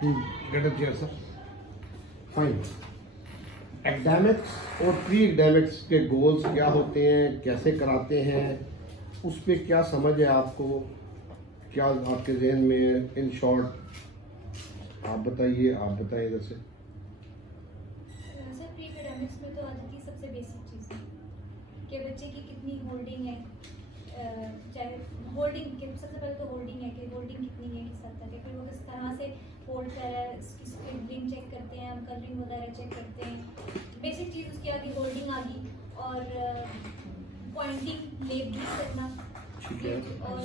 Get up here sir. Fine. Academics और pre academics के goals क्या होते हैं, कैसे कराते हैं, उस पर क्या समझ है आपको, क्या आपके जहन में इन शॉर्ट आप बताइए, आप बताइए इधर से। सर प्री एकेडमिक्स में तो आज की सबसे बेसिक चीज़ है कि बच्चे की कितनी होल्डिंग है, चाहे होल्डिंग के सबसे पहले तो होल्डिंग है कि होल्डिंग कितनी है, किस हद तक है, फिर वो किस तरह से होल्ड कर रहा है, उसकी स्क्रिबलिंग चेक करते हैं, हम कलरिंग वगैरह चेक करते हैं। बेसिक चीज़ उसकी आगे होल्डिंग आ गई और पॉइंटिंग लेबलिंग करना, और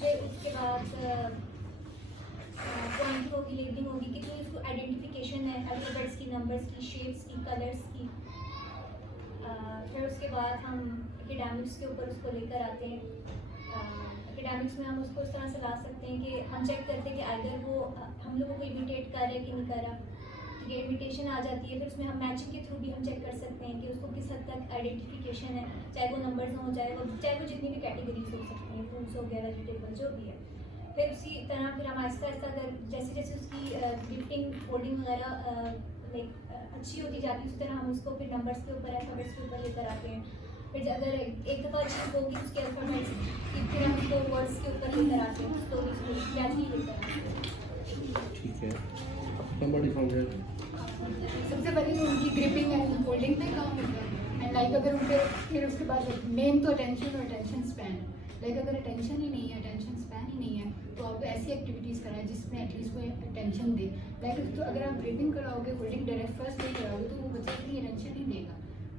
फिर उसके बाद पॉइंटिंग होगी, लेबलिंग होगी, कितनी उसको आइडेंटिफिकेशन है अल्फ़ाबेट्स की, नंबर्स की, शेप्स की, कलर्स की। फिर उसके बाद हम एकेडमिक्स के ऊपर उसको लेकर आते हैं। एकेडमिक्स में हम उसको इस तरह से ला सकते हैं कि हम चेक करते हैं कि अगर वो हम लोगों को इमिटेट कर रहा है कि नहीं कर रहा। ठीक है, इमिटेशन आ जाती है, फिर उसमें हम मैचिंग के थ्रू भी हम चेक कर सकते हैं कि उसको किस हद तक आइडेंटिफिकेशन है, चाहे वो नंबर्स हों, चाहे वो जितनी भी कैटेगरीज हो सकती हैं, फ्रूट्स हो गया, वेजिटेबल जो भी है। फिर उसी तरह फिर हम आहिस्ता आहिस्ता अगर जैसे जैसे उसकी गिफ्टिंग होल्डिंग वगैरह अच्छी होती जाती है, उसी तरह हम उसको फिर नंबर्स के ऊपर, अल्फ़ाबेट्स के ऊपर लेकर आते हैं। फिर अगर एक दफ़ा अच्छी होगी उसके अल्फ़ाबेट्स, फिर हम उसको वर्ड्स के ऊपर लेकर आते हैं, स्टोरीज में ग्रेजुअली लेकर आते हैं। ठीक है, somebody from here। सबसे पहले तो उनकी ग्रिपिंग एंड होल्डिंग पे काम होता है। एंड लाइक अगर उनके फिर उसके बाद मेन तो अटेंशन और अटेंशन स्पैन। लाइक अगर अटेंशन ही नहीं है, अटेंशन स्पैन ही नहीं है, तो आप ऐसी एक्टिविटीज़ कराएं जिसमें एटलीस्ट वो अटेंशन दे। लाइक तो अगर आप ग्रिपिंग कराओगे, होल्डिंग डायरेक्ट फर्स्ट नहीं कराओगे, तो वो बच्चा इतनी अटेंशन नहीं देगा,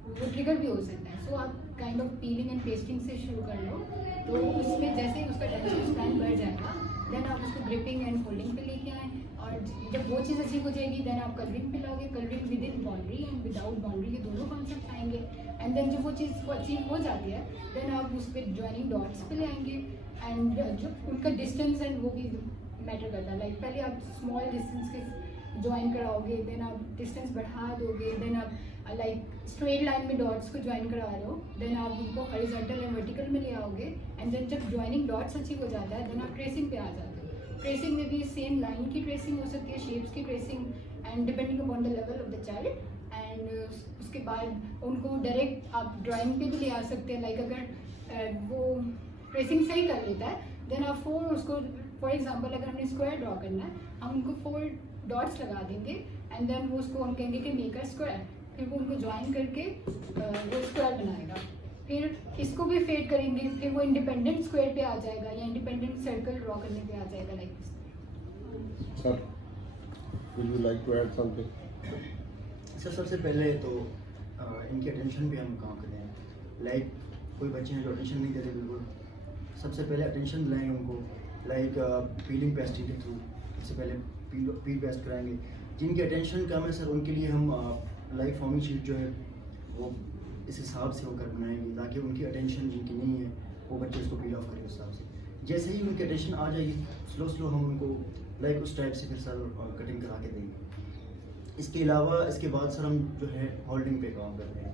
वो ट्रिगर भी हो सकता है। सो आप kind of piling and pasting से शुरू कर लो, तो उसमें जैसे ही उसका अटेंशन स्पैन बढ़ जाएगा, देन आप उसको ग्रिपिंग एंड होल्डिंग पे लेके आएँ। और जब वो चीज़ अच्छी हो जाएगी, देन आप कलरिंग पे लाओगे। Colouring with in boundary and without boundary, ये दोनों कॉन्सेप्ट आएंगे। एंड देन जब वो चीज़ को अचीव हो जाती है, देन आप उस पर ज्वाइनिंग डॉट्स पे ले आएंगे। एंड जो उनका डिस्टेंस एंड वो भी मैटर करता है। लाइक पहले आप स्मॉल डिस्टेंस के ज्वाइन कराओगे, देन आप डिस्टेंस बढ़ा दोगे, देन आप लाइक स्ट्रेट लाइन में डॉट्स को ज्वाइन करा रहे हो, देन आप उनको हॉरिजॉन्टल एंड वर्टिकल में ले आओगे। एंड देन जब ज्वाइनिंग डॉट्स अचीव हो जाता है, देन आप ट्रेसिंग पे आ जाते हो। ट्रेसिंग में भी सेम लाइन की ट्रेसिंग हो सकती है, शेप्स की tracing, and depending upon the level of the child. And उसके बाद उनको डायरेक्ट आप ड्राइंग पे भी ले आ सकते हैं। लाइक अगर वो ट्रेसिंग सही कर लेता है, देन आप उसको फॉर एग्जांपल अगर हमने स्क्वायर ड्रॉ करना है, हम उनको 4 डॉट्स लगा देंगे। एंड देन वो उसको हम कहेंगे कि मेक अ स्क्वायर, फिर वो उनको ज्वाइन करके वो स्क्वायर बनाएगा। फिर इसको भी फेड करेंगे, फिर वो इंडिपेंडेंट स्क्वायर पे आ जाएगा या इंडिपेंडेंट सर्कल ड्रॉ करने पे आ जाएगा। Like sir, would you like to add something? Sir सबसे पहले तो इनकी अटेंशन पे हम काम करें। लाइक कोई बच्चे हैं जो अटेंशन नहीं देते बिल्कुल, सबसे पहले अटेंशन दिलाएं उनको। लाइक पीलिंग पेस्टिंग के थ्रू सबसे पहले पील पेस्ट कराएंगे। जिनकी अटेंशन कम है सर, उनके लिए हम लाइक फॉर्मिंग शीट जो है वो इस हिसाब से होकर बनाएंगे, ताकि उनकी अटेंशन जिनकी नहीं है वो बच्चे उसको पील ऑफ करें उस हिसाब से। जैसे ही उनकी अटेंशन आ जाएगी, स्लो हम उनको लाइक उस टाइप से फिर सर कटिंग करा के देंगे। इसके अलावा इसके बाद सर हम जो है होल्डिंग पे काम करते हैं,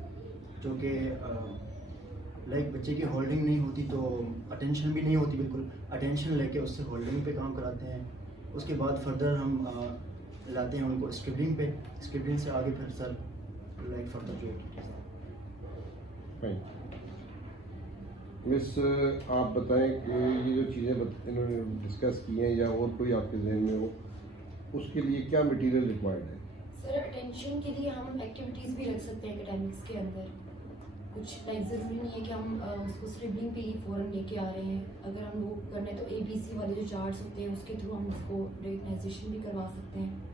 जो कि लाइक बच्चे की होल्डिंग नहीं होती तो अटेंशन भी नहीं होती बिल्कुल। अटेंशन लेके उससे होल्डिंग पे काम कराते हैं। उसके बाद फर्दर हम लाते हैं उनको स्क्रिबलिंग पे, स्क्रिबलिंग से आगे फिर सर लाइक फर्दर जो फाइन। मिस, आप बताएं कि ये जो चीज़ें इन्होंने डिस्कस की हैं या और कोई आपके जहन में हो, उसके लिए क्या मटेरियल रिक्वायर्ड है? सर अटेंशन के लिए हम एक्टिविटीज़ भी रख सकते हैं एकेडमिक्स के अंदर। कुछ लाइक ज़रूरी नहीं है कि हम उसको स्क्रिबलिंग पे ही फ़ौरन लेके आ रहे हैं। अगर हम वो करना है तो ABC वाले जो चार्ट्स होते हैं उसके थ्रू हम उसको रिकग्नाइजेशन भी करवा सकते हैं।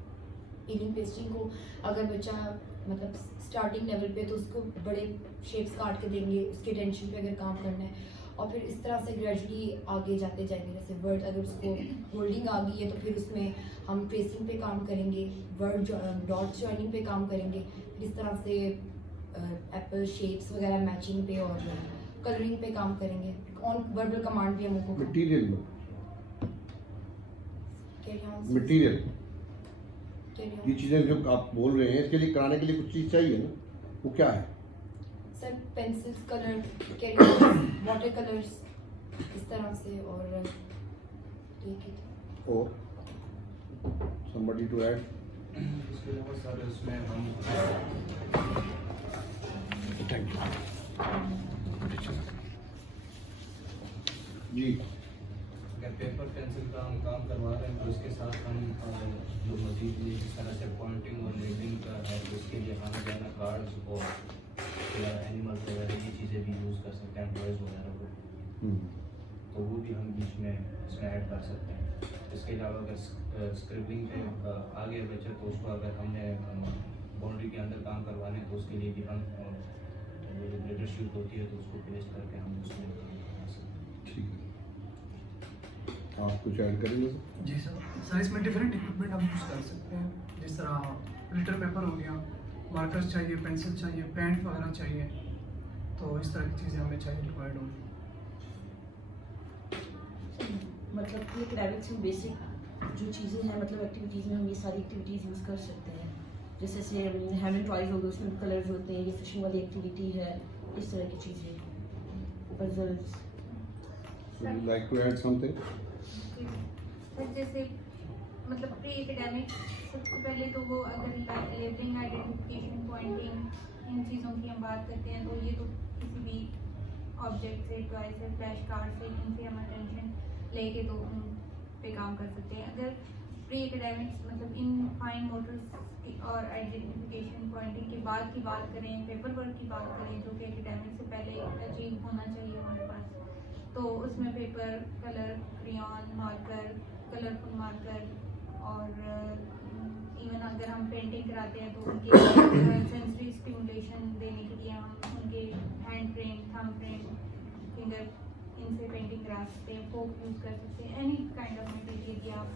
पीलिंग पेस्टिंग को अगर बच्चा मतलब स्टार्टिंग लेवल पे, तो उसको बड़े शेप्स काट के देंगे उसके टेंशन पे अगर काम करना है, और फिर इस तरह से ग्रेजुअली आगे जाते जाएंगे। जैसे वर्ड अगर उसको होल्डिंग आ गई है तो फिर उसमें हम ट्रेसिंग पे काम करेंगे, वर्ड डॉट ज्वाइनिंग पे काम करेंगे, फिर इस तरह से एप्पल शेप्स वगैरह मैचिंग पे और कलरिंग पे काम करेंगे। ऑन वर्बल कमांड भी हमको मटेरियल में मटेरियल ये चीज़ें जो आप बोल रहे हैं, इसके लिए कराने के लिए कुछ चीज़ चाहिए ना, वो क्या है? Sir pencils, colour, carriers, water colours, इस तरह से। और ठीक है। और somebody to add? इसके अलावा सर इसमें हम Thank you. जी, अगर पेपर पेंसिल का हम काम करवा रहे हैं तो इसके साथ हम जो मजीद ये जिस तरह से पॉइंटिंग और लेबलिंग का है तो इसके लिए आना जाना कार्ड्स और एनिमल्स वगैरह ये चीज़ें भी यूज़ कर सकते हैं, टॉयज़ वगैरह को, तो वो भी हम बीच में इसमें ऐड कर सकते हैं। इसके अलावा अगर स्क्रिबलिंग पे आगे बचे तो उसको अगर हमने बाउंड्री के अंदर काम करवाने हैं तो उसके लिए भी हम जो ग्रेटर शीट होती है तो उसको पेस्ट करके हम उसमें काम करवा सकते हैं। ठीक है, आप कुछ ऐड करेंगे? जी सर इसमें डिफरेंट इक्विपमेंट हम यूज़ कर सकते हैं, जिस तरह लिटर पेपर हो गया, मार्कर्स चाहिए, पेंसिल चाहिए, पेंट वगैरह चाहिए, तो इस तरह की चीज़ें हमें चाहिए, रिक्वायर्ड होंगी। मतलब कि एकेडमिक्स में बेसिक जो चीज़ें हैं, मतलब एक्टिविटीज़ में हम ये सारी एक्टिविटीज़ यूज़ कर सकते हैं, जैसे से हैमन टॉयज हो गए, उसमें कलर्स होते हैं, ये फिशिंग वाली एक्टिविटी है, इस तरह की चीज़ें, puzzles. Would you like to add something? Sir जैसे मतलब प्री एकेडमिक सबसे पहले तो वो अगर लेबलिंग, आइडेंटिफिकेशन, पॉइंटिंग इन चीज़ों की हम बात करते हैं तो ये तो किसी भी ऑब्जेक्ट से, टॉय से, फ्लैश कार्ड से इनसे हम अटेंशन लेके तो उन पे काम कर सकते हैं। अगर प्री एकेडमिक्स मतलब इन फाइन मोटर्स और आइडेंटिफिकेशन, पॉइंटिंग के बाद की बात करें, पेपर वर्क की बात करें जो कि एकेडमिक से पहले अचीव होना चाहिए हमारे पास, तो उसमें paper, colour, crayon, marker, colourful marker और इवन अगर हम पेंटिंग कराते हैं तो उनके सेंसरी स्टिमुलेशन देने के लिए हम उनके hand print, thumb print, finger इनसे पेंटिंग करा सकते हैं, फोक यूज़ कर सकते हैं, एनी काइंड ऑफ मटेरियल की आप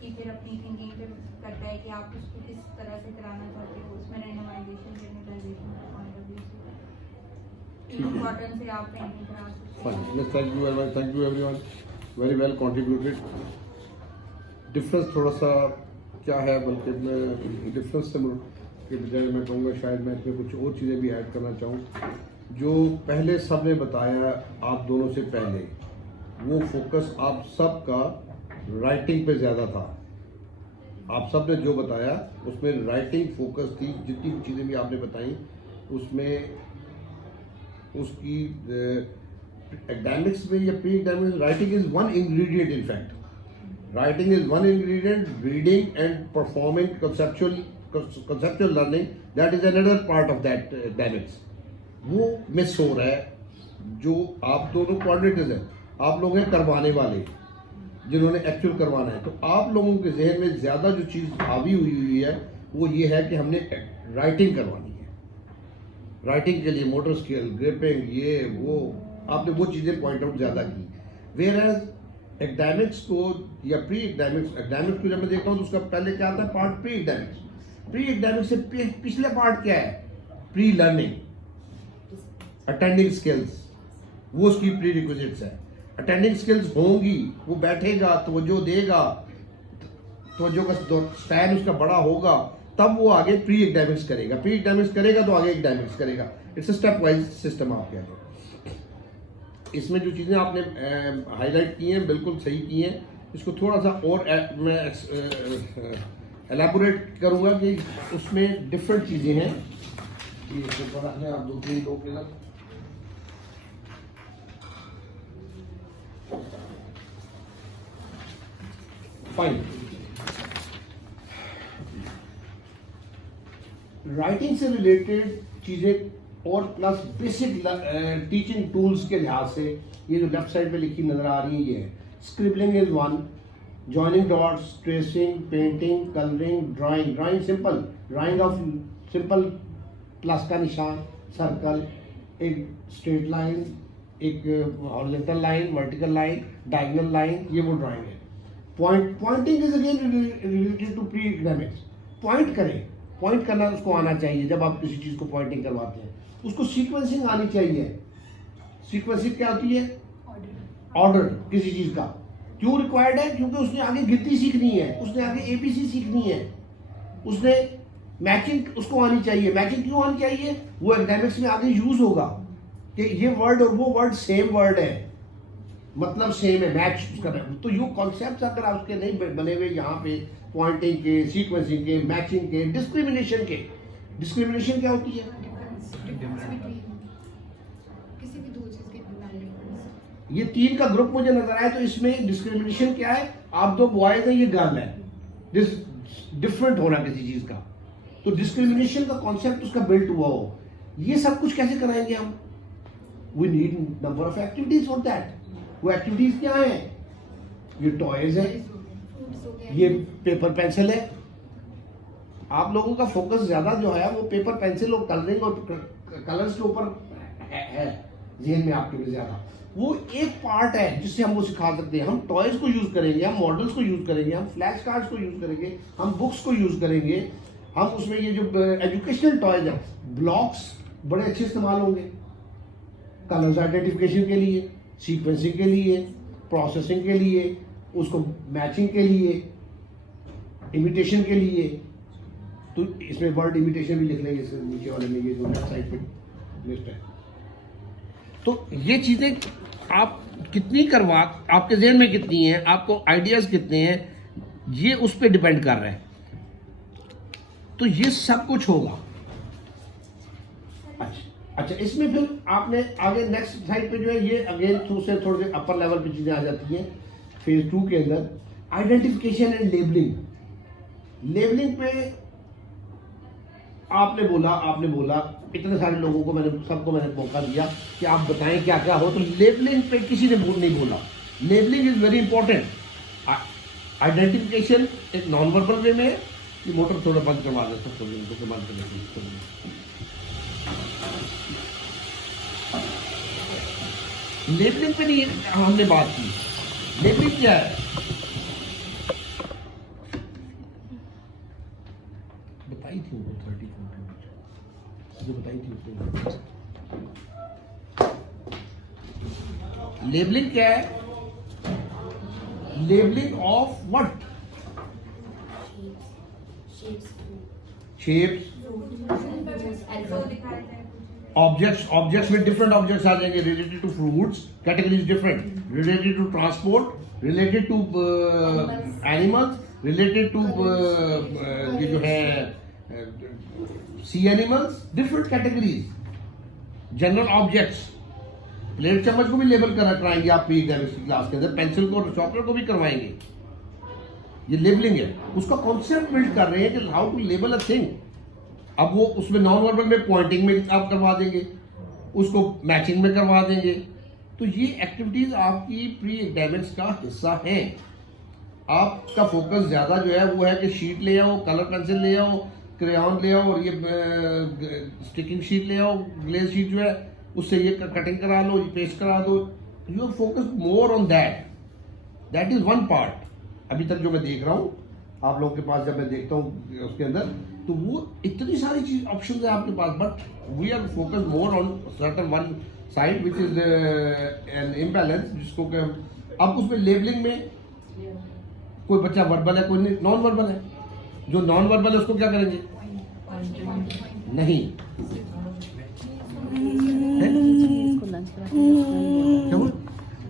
की फिर अपनी थिंकिंग पे करता है कि आप उसको किस तरह से कराना चाहते हो, उसमें रैंडमाइजेशन, मैग्नेटाइजेशन का पॉइंट ऑफ व्यू से इवन कॉटन से आप पेंटिंग करा सकते हैं। Fine. Yes, thank you very much. Thank you everyone. Very well contributed. Difference थोड़ा सा क्या है, बल्कि मैं डिफरेंस से के बजाय मैं कहूँगा शायद मैं इसमें कुछ और चीज़ें भी ऐड करना चाहूँ। जो पहले सब ने बताया आप दोनों से पहले, वो फोकस आप सब का राइटिंग पे ज़्यादा था। आप सब ने जो बताया उसमें राइटिंग फोकस थी। जितनी भी चीज़ें भी आपने बताई उसमें उसकी एकेडमिक्स में या pre academics writing is one ingredient. In fact writing is one ingredient, reading and performing conceptual learning, that is another part of that dynamics. वो मिस हो रहा है। जो आप दोनों कोऑर्डिनेटर्स हैं, आप लोग हैं करवाने वाले जिन्होंने एक्चुअल करवाना है, तो आप लोगों के जहन में ज़्यादा जो चीज़ हावी हुई है वो ये है कि हमने राइटिंग करवानी है। राइटिंग के लिए मोटर स्किल, ग्रिपिंग, ये वो आपने वो चीज़ें पॉइंट आउट ज़्यादा की। वेयर एज एकेडमिक्स को या प्री एकेडमिक्स को जब मैं देखता हूँ तो उसका पहले क्या आता है part pre academics. Pre academics से पिछले पार्ट क्या है? प्री लर्निंग, अटेंडिंग स्किल्स, वो उसकी प्री रिक्विजिट्स है। अटेंडिंग स्किल्स होंगी, वो बैठेगा, तवज्जो देगा, तवज्जो का स्पैन उसका बड़ा होगा, तब वो आगे प्री एकेडमिक्स करेगा। प्री एकेडमिक्स करेगा तो आगे एकेडमिक्स करेगा। It's a step wise system आपके आगे। इसमें जो चीज़ें आपने हाईलाइट की हैं बिल्कुल सही की हैं। इसको थोड़ा सा और मैं एलैबोरेट करूँगा कि उसमें डिफरेंट चीज़ें हैं। ये पेपर रखने आप 2-3 लोग के साथ फाइन। राइटिंग से रिलेटेड चीज़ें और प्लस बेसिक टीचिंग टूल्स के लिहाज से ये जो लेफ्ट साइड पे लिखी नज़र आ रही है ये है। Scribbling is one, joining dots, tracing, painting, colouring, drawing. Drawing simple, drawing of simple plus का निशान, सर्कल, एक स्ट्रेट लाइन, एक horizontal line, vertical line, diagonal line, ये वो ड्राइंग है। Pointing is again related to pre academics. Point करें, point करना उसको आना चाहिए। जब आप किसी चीज़ को पॉइंटिंग करवाते हैं उसको सीक्वेंसिंग आनी चाहिए। सीक्वेंसिंग क्या होती है? ऑर्डर किसी चीज़ का। क्यों रिक्वायर्ड है? क्योंकि उसने आगे गिनती सीखनी है, उसने आगे एबीसी सीखनी है, उसने मैचिंग उसको आनी चाहिए। मैचिंग क्यों आनी चाहिए? वो एकेडमिक्स में आगे यूज होगा कि ये वर्ड और वो वर्ड सेम वर्ड है। मतलब सेम है, मैच उसका। तो ये कॉन्सेप्ट अगर आप उसके नहीं बने हुए यहाँ पे, पॉइंटिंग के, सीक्वेंसिंग के, मैचिंग के, डिस्क्रिमिनेशन के। डिस्क्रिमिनेशन क्या होती है? किसी भी दो चीज़ के डिफरेंस। ये 3 का ग्रुप मुझे नजर आया, तो इसमें डिस्क्रिमिनेशन क्या है? आप 2 बॉयज हैं, ये गर्ल है, डिफरेंट होना किसी चीज का। तो डिस्क्रिमिनेशन का कॉन्सेप्ट उसका बिल्ट हुआ हो, ये सब कुछ कैसे कराएंगे हम? We need number of activities for that. वो एक्टिविटीज क्या है? ये टॉयज है, ये पेपर पेंसिल है। आप लोगों का फोकस ज्यादा जो है वो पेपर पेंसिल और कलरिंग और कलर्स के ऊपर है ज़हन में आपके भी ज्यादा। वो एक पार्ट है जिससे हम वो सिखा सकते हैं। हम टॉयज को यूज करेंगे, हम मॉडल्स को यूज करेंगे, हम फ्लैश कार्ड्स को यूज करेंगे, हम बुक्स को यूज करेंगे, हम उसमें ये जो एजुकेशनल टॉयज है, ब्लॉक्स बड़े अच्छे इस्तेमाल होंगे कलर्स आइडेंटिफिकेशन के लिए, सीक्वेंसिंग के लिए, प्रोसेसिंग के लिए, उसको मैचिंग के लिए, इमिटेशन के लिए। तो इसमें वर्ड इमिटेशन भी लिख लेंगे इसके नीचे वाले में, ये जो लेफ्ट साइड पे लिस्ट है। तो ये चीज़ें आप कितनी करवा, आपके जहन में कितनी हैं, आपको आइडियाज़ कितने हैं, ये उस पर डिपेंड कर रहे हैं। तो ये सब कुछ होगा। अच्छा, इसमें फिर आपने आगे नेक्स्ट साइड पे जो है, ये अगेन से थोड़े से अपर लेवल पे चीज़ें आ जाती हैं फेज 2 के अंदर। Identification and labelling. लेबलिंग पे आपने बोला इतने सारे लोगों को सबको मैंने मौका दिया कि आप बताएं क्या क्या हो। तो लेबलिंग पे किसी ने नहीं बोला। Labelling is very important. Identification एक नॉन वर्बल वे में है। ये मोटर थोड़ा बंद करवा देता तो बंद कर देते। लेबलिंग पे नहीं हमने बात की। लेबलिंग क्या है? बताई थी उनको 30 जो बताई थी उसने। लेबलिंग क्या है? Labelling of what? Shapes, objects में डिफरेंट ऑब्जेक्ट्स आ जाएंगे। Related to fruits categories different, related to transport, related to animals, related to ये जो है sea animals, different categories. General objects, plate चम्मच को भी लेबल कराएंगे आप पी केमिस्ट्री क्लास के अंदर, पेंसिल को और चॉकलेट को भी करवाएंगे। ये लेबलिंग है। उसका कॉन्सेप्ट बिल्ड कर रहे हैं कि how to label a thing. अब वो उसमें नॉन वर्बल में पॉइंटिंग में आप करवा देंगे, उसको मैचिंग में करवा देंगे। तो ये एक्टिविटीज आपकी प्री एकेडमिक्स का हिस्सा है। आपका फोकस ज़्यादा जो है वो है कि शीट ले आओ, कलर पेंसिल ले आओ, क्रेयॉन ले आओ, और ये स्टिकिंग शीट ले आओ, ग्लेज शीट जो है उससे ये कटिंग करा लो, ये पेस्ट करा दो। You are focus more on that is one part. अभी तक जो मैं देख रहा हूँ आप लोगों के पास, जब मैं देखता हूँ उसके अंदर, तो वो इतनी सारी चीज ऑप्शन है आपके पास, but we are focus more on certain one side which is an imbalance, जिसको कि अब उसमें लेबलिंग में कोई बच्चा वर्बल है, कोई नॉन वर्बल है। जो नॉन वर्बल है उसको क्या करेंगे? नहीं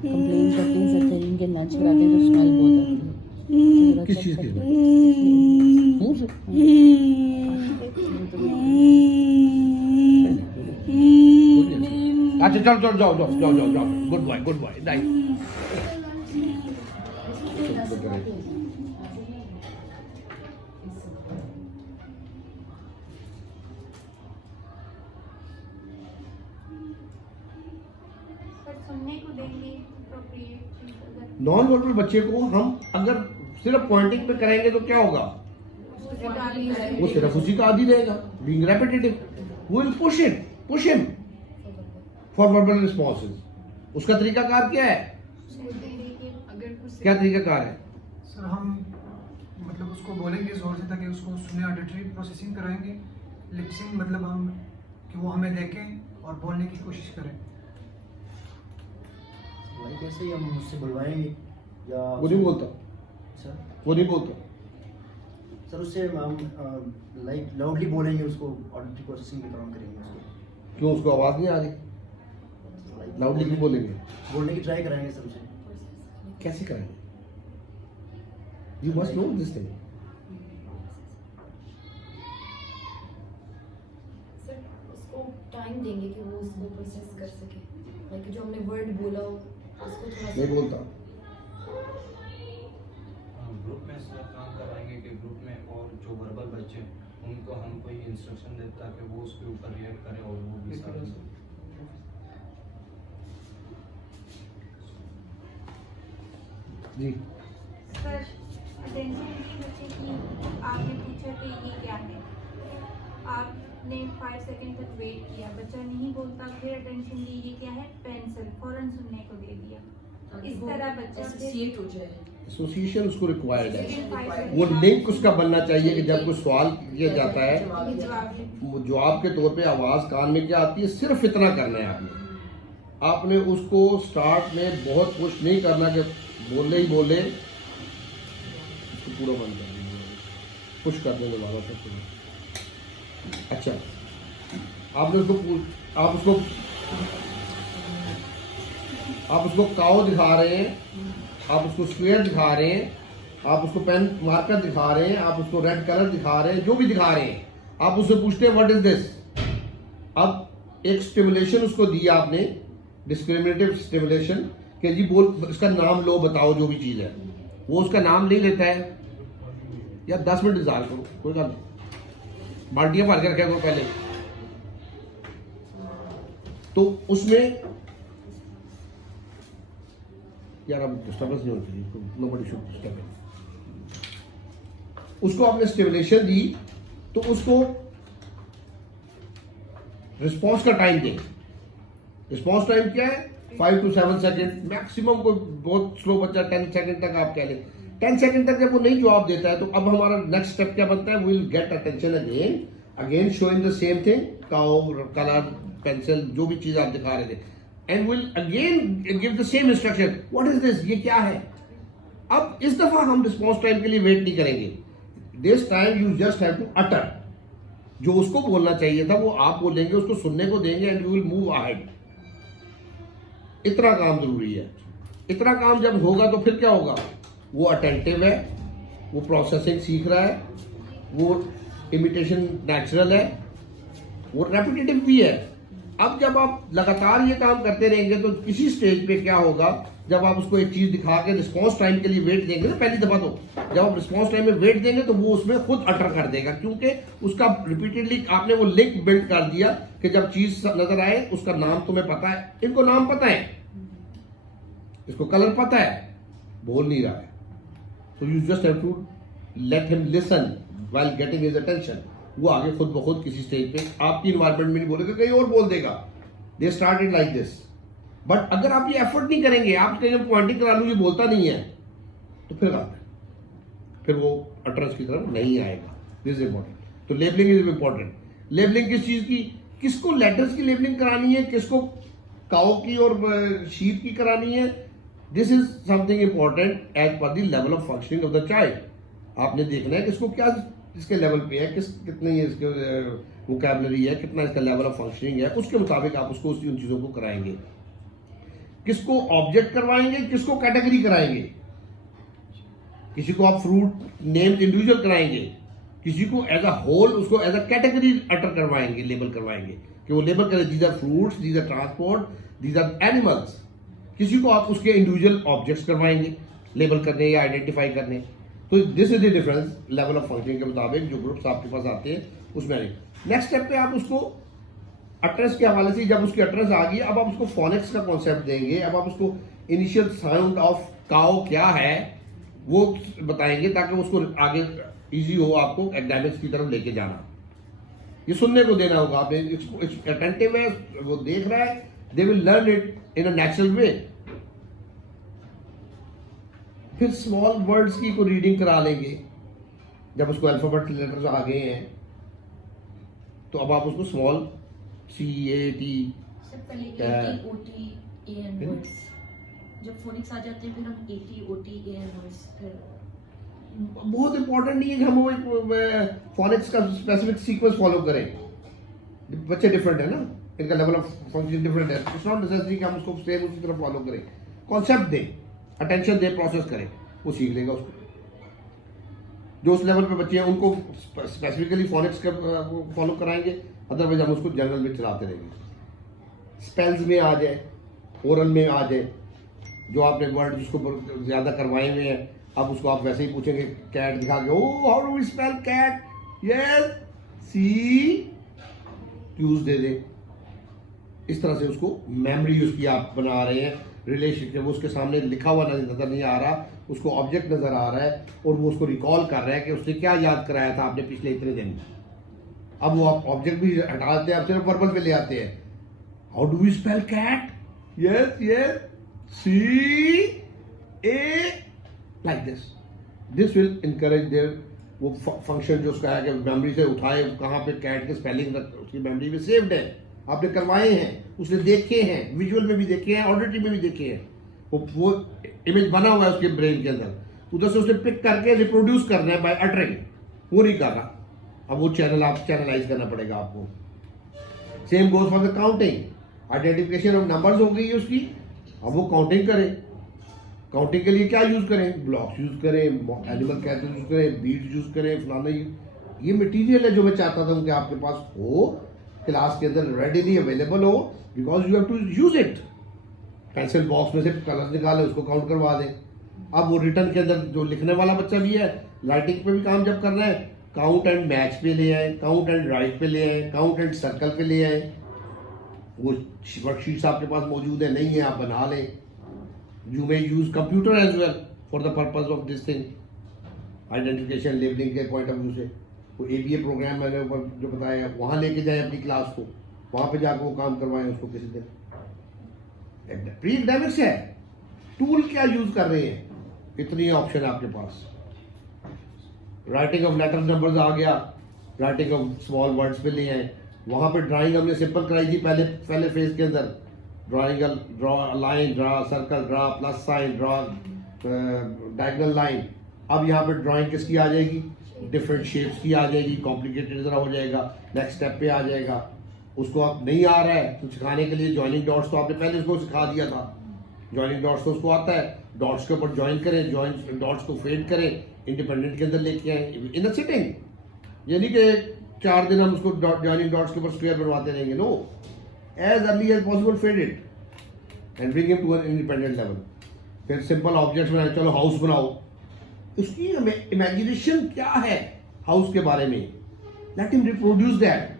कंप्लेन करते हैं सर, तरीन के लंच कराते हैं तो स्मेल बहुत आती है। किस चीज की? अच्छा चलो जाओ। Good boy nice. सुनने को देंगे नॉन वर्बल बच्चे को हम अगर सिर्फ पॉइंटिंग पे करेंगे तो क्या होगा? वो सिर्फ उसी का आदी रहेगा, बीइंग रेपिटेटिव। वो will push him for verbal responses. उसका तरीकाकार क्या है? क्या तरीकाकार है? सर हम मतलब उसको बोलेंगे जोर से ताकि उसको सुने, ऑडिटरी प्रोसेसिंग कराएंगे। लिपसिंग मतलब हम कि वो हमें देखें और बोलने की कोशिश करें। लाइक ऐसे ही हम उससे बुलवाएंगे या वो नहीं बोलता सर, वो नहीं बोलता सर उससे हम लाइक लाउडली बोलेंगे, उसको ऑडिटरी प्रोसेसिंग में काम करेंगे उसको। क्यों? उसको आवाज नहीं आ रही? लाइक लाउडली क्यों बोलेंगे? बोलने की ट्राई कराएंगे सर उसे। कैसे कराएंगे? You must know this thing. Sir उसको टाइम देंगे कि वो उसको प्रोसेस कर सके, लाइक जो हमने वर्ड बोला हो उसको थोड़ा नहीं बोलता. ग्रुप में सर काम कराएंगे कि ग्रुप में और जो वर्बल बच्चे हैं, उनको हम कोई इंस्ट्रक्शन दें ताकि वो उसके ऊपर रिएक्ट करें और वो भी साथ में. जी. सर अटेंशन की बच्चे की आपने पूछा कि ये क्या है, आपने 5 सेकंड तक वेट किया, बच्चा नहीं बोलता, फिर अटेंशन दी ये क्या है, पेंसिल, फौरन सुनने को दे दिया. इस तरह बच्चा एसोसिएट हो जाए. एसोसिएशन उसको रिक्वायर्ड है. फिर वो लिंक उसका बनना चाहिए कि जब कोई सवाल किया जाता है, जवाब जवाब के तौर पे आवाज़ कान में क्या आती है, सिर्फ इतना करना है आपने. आपने उसको स्टार्ट में बहुत पुश नहीं करना कि बोले ही बोले, उसको पूरा बंद कर दीजिए, पुश कर देने वाला सब कुछ. अच्छा, आपने आप उसको काओ दिखा रहे हैं, आप उसको स्क्वायर दिखा रहे हैं, आप उसको पेन मार्कर दिखा रहे हैं, आप उसको रेड कलर दिखा रहे हैं, जो भी दिखा रहे हैं, आप उससे पूछते हैं व्हाट इज दिस. अब एक स्टिमुलेशन उसको दिया आपने, डिस्क्रिमिनेटिव स्टिमुलेशन, कि जी बोल इसका नाम लो, बताओ जो भी चीज़ है. वो उसका नाम नहीं लेता है, या 10 मिनट इंतजार करो, कोई बात नहीं, बाल्टियाँ भर के रखे करो पहले. तो उसमें यार अब डिस्टर्बेंस नहीं होती है, नोबडी शुड डिस्टर्ब. उसको आपने स्टिमुलेशन दी तो उसको रिस्पॉन्स का टाइम दें. रिस्पॉन्स टाइम क्या है? 5 to 7 सेकेंड मैक्सिमम. को बहुत स्लो बच्चा 10 सेकेंड तक आप कह लें. 10 सेकेंड तक जब वो नहीं जवाब देता है तो अब हमारा नेक्स्ट स्टेप क्या बनता है? We will get attention again showing the same thing, cow, colour, pencil, जो भी चीज़ आप दिखा रहे थे, and will again give the same instruction, what is this, ये क्या है. अब इस दफा हम रिस्पॉन्स टाइम के लिए वेट नहीं करेंगे. This time you just have to utter. जो उसको बोलना चाहिए था वो आप बोलेंगे, उसको सुनने को देंगे, and you will move ahead. इतना काम जरूरी है. इतना काम जब होगा तो फिर क्या होगा? वो अटेंटिव है, वो प्रोसेसिंग सीख रहा है, वो इमिटेशन नेचुरल है, वो रेपिटेटिव भी है. अब जब आप लगातार ये काम करते रहेंगे तो किसी स्टेज पे क्या होगा, जब आप उसको एक चीज दिखा के रिस्पॉन्स टाइम के लिए वेट देंगे ना, पहली दफा तो जब आप रिस्पॉन्स टाइम में वेट देंगे तो वो उसमें खुद अटर कर देगा, क्योंकि उसका रिपीटेडली आपने वो लिंक बिल्ड कर दिया कि जब चीज नजर आए उसका नाम तुम्हें पता है. इनको नाम पता है, इसको कलर पता है, बोल नहीं रहा है. So you just have to let him listen while getting his attention. वो आगे खुद ब खुद किसी स्टेज पे आपकी इन्वायरमेंट में नहीं बोलेगा, कहीं और बोल देगा. They started like this. But अगर आप ये एफर्ट नहीं करेंगे, आप कहीं पॉइंटिंग करा लूँ ये बोलता नहीं है, तो फिर आता है, फिर वो अटरेंस की तरफ नहीं आएगा. This is important. तो लेबलिंग इज इंपॉर्टेंट. लेबलिंग किस चीज़ की? किसको लेटर्स की लेबलिंग करानी है, किसको काउ की और शीप की करानी है. This is something important as per the level of functioning of the child. आपने देखना है कि इसको क्या इसके लेवल पे है, कितनी इसके वोकैबुलरी है, कितना इसका लेवल ऑफ फंक्शनिंग है, उसके मुताबिक आप उसको उन चीज़ों को कराएंगे. किसको ऑब्जेक्ट करवाएंगे, किसको कैटेगरी कराएंगे. किसी को आप फ्रूट नेम इंडिविजुअल कराएंगे, किसी को एज अ होल उसको एज अ कैटेगरी अटर करवाएंगे, लेबल करवाएंगे कि वो लेबल करें these are fruits, these are transport, these are animals. किसी को आप उसके इंडिविजुअल ऑब्जेक्ट्स करवाएंगे लेबल करने या आइडेंटिफाई करने. तो this is the difference level of functioning के मुताबिक जो ग्रुप्स आपके पास आते हैं उसमें आएंगे. नेक्स्ट स्टेप पे आप उसको अटरेंस के हवाले से, जब उसकी अटरेंस आ गई, अब आप उसको फोनिक्स का कॉन्सेप्ट देंगे. अब आप उसको इनिशियल साउंड ऑफ काउ क्या है वो बताएंगे ताकि उसको आगे इजी हो आपको एकेडमिक्स की तरफ लेके जाना. ये सुनने को देना होगा. आपने अटेंटिव है, वो देख रहा है, they will learn it in a natural way. फिर स्मॉल वर्ड्स की को रीडिंग करा लेंगे. जब उसको अल्फाबेट लेटर्स आ गए हैं तो अब आप उसको स्मॉल CAT पहले AT, OT, AN वर्ड्स. जब फोनिक्स आ जाते हैं फिर हम AT, OT, AN वर्ड्स. फिर बहुत इंपॉर्टेंट नहीं है कि हम वो फोनिक्स का स्पेसिफिक सीक्वेंस फॉलो करें. बच्चे डिफरेंट है ना, इनका लेवल ऑफ फंक्शन डिफरेंट है. इट्स नॉट नेसेसरी कि हम उसको सेम उसी तरह फॉलो करें. कॉन्सेप्ट दें, अटेंशन दे, प्रोसेस करे, वो सीख लेगा उसको। जो उस लेवल पे बच्चे हैं उनको स्पेसिफिकली फोनिक्स का फॉलो कराएंगे, अदरवाइज हम उसको जनरल में चलाते रहेंगे। स्पेल्स में आ जाए, ओरल में आ जाए, जो आपने वर्ड जिसको ज़्यादा करवाए हुए हैं, अब उसको आप वैसे ही पूछेंगे कैट दिखा के, oh how do we spell cat, yes C use दे दें। इस तरह से उसको मेमोरी उसकी आप बना रहे हैं, रिलेशनशिप उसके सामने लिखा हुआ नजर नहीं आ रहा, उसको ऑब्जेक्ट नजर आ रहा है और वो उसको रिकॉल कर रहा है कि उसने क्या याद कराया था आपने पिछले इतने दिन। अब वो आप ऑब्जेक्ट भी हटा देते हैं, आप सिर्फ वर्बल पे ले आते हैं, how do we spell cat, yes yes C A like this will encourage there वो फंक्शन जो उसका है कि मेमोरी से उठाए, कहाँ पे कैट के स्पेलिंग उसकी मेमोरी में सेव्ड है, आपने करवाए हैं, उसने देखे हैं, विजुअल में भी देखे हैं, ऑडिटरी में भी देखे हैं, वो इमेज बना हुआ है उसके ब्रेन के अंदर, उधर से उसने पिक करके रिप्रोड्यूस करना है बाय अटरिंग, वो नहीं कर रहा। अब वो चैनल आप चैनलाइज करना पड़ेगा आपको। Same goes for the counting, identification of numbers हो गई है उसकी, अब वो काउंटिंग करे। काउंटिंग के लिए क्या यूज करें, ब्लॉक्स यूज करें, एनिमल कैरेक्टर यूज करें, बीड्स यूज करें, फलाना ये मटेरियल है जो मैं चाहता था कि आपके पास हो, क्लास के अंदर रेडीली अवेलेबल हो, because you have to use it. Pencil box में से कलर निकाले, उसको काउंट करवा दें। अब वो रिटर्न के अंदर जो लिखने वाला बच्चा भी है, राइटिंग पे भी काम जब करना है, काउंट एंड मैच पे ले आए, काउंट एंड राइट पे ले आए, काउंट एंड सर्कल पे ले आए। वो वर्कशीट्स आपके पास मौजूद है, नहीं है आप बना लें। You may use computer as well for the purpose of this thing, identification labelling के पॉइंट ऑफ व्यू से। वो ABA प्रोग्राम मैंने ऊपर जो बताया, वहाँ लेके जाए अपनी क्लास को, वहाँ पे जाकर वो काम करवाएं उसको किसी दिन। प्री एकेडमिक्स है, टूल क्या यूज कर रहे हैं, इतनी ऑप्शन है आपके पास। राइटिंग ऑफ लेटर नंबर्स आ गया, राइटिंग ऑफ स्मॉल वर्ड्स पे ले आए। वहाँ पे ड्राइंग हमने सिंपल कराई थी पहले फेज के अंदर, drawing, draw line, draw circle, draw plus sign, draw diagonal line. अब यहाँ पे ड्राइंग किसकी आ जाएगी, डिफरेंट शेप्स की आ जाएगी, कॉम्प्लिकेटेड जरा हो जाएगा, नेक्स्ट स्टेप पे आ जाएगा। उसको आप नहीं आ रहा है तो सिखाने के लिए जॉइनिंग डॉट्स तो आपने पहले उसको सिखा दिया था, जॉइनिंग डॉट्स तो उसको आता है, डॉट्स के ऊपर ज्वाइन करें, ज्वाइन डॉट्स को फेड करें, इंडिपेंडेंट के अंदर लेके आए इन अ सिटिंग। यानी कि 4 दिन हम उसको जॉइनिंग डॉट्स के ऊपर स्क्वायर बनवाते रहेंगे, no, as early as possible fade it and bring him to an independent level. फिर सिंपल ऑब्जेक्ट्स बनाए, चलो हाउस बनाओ, उसकी इमेजिनेशन क्या है हाउस के बारे में, let him reproduce that,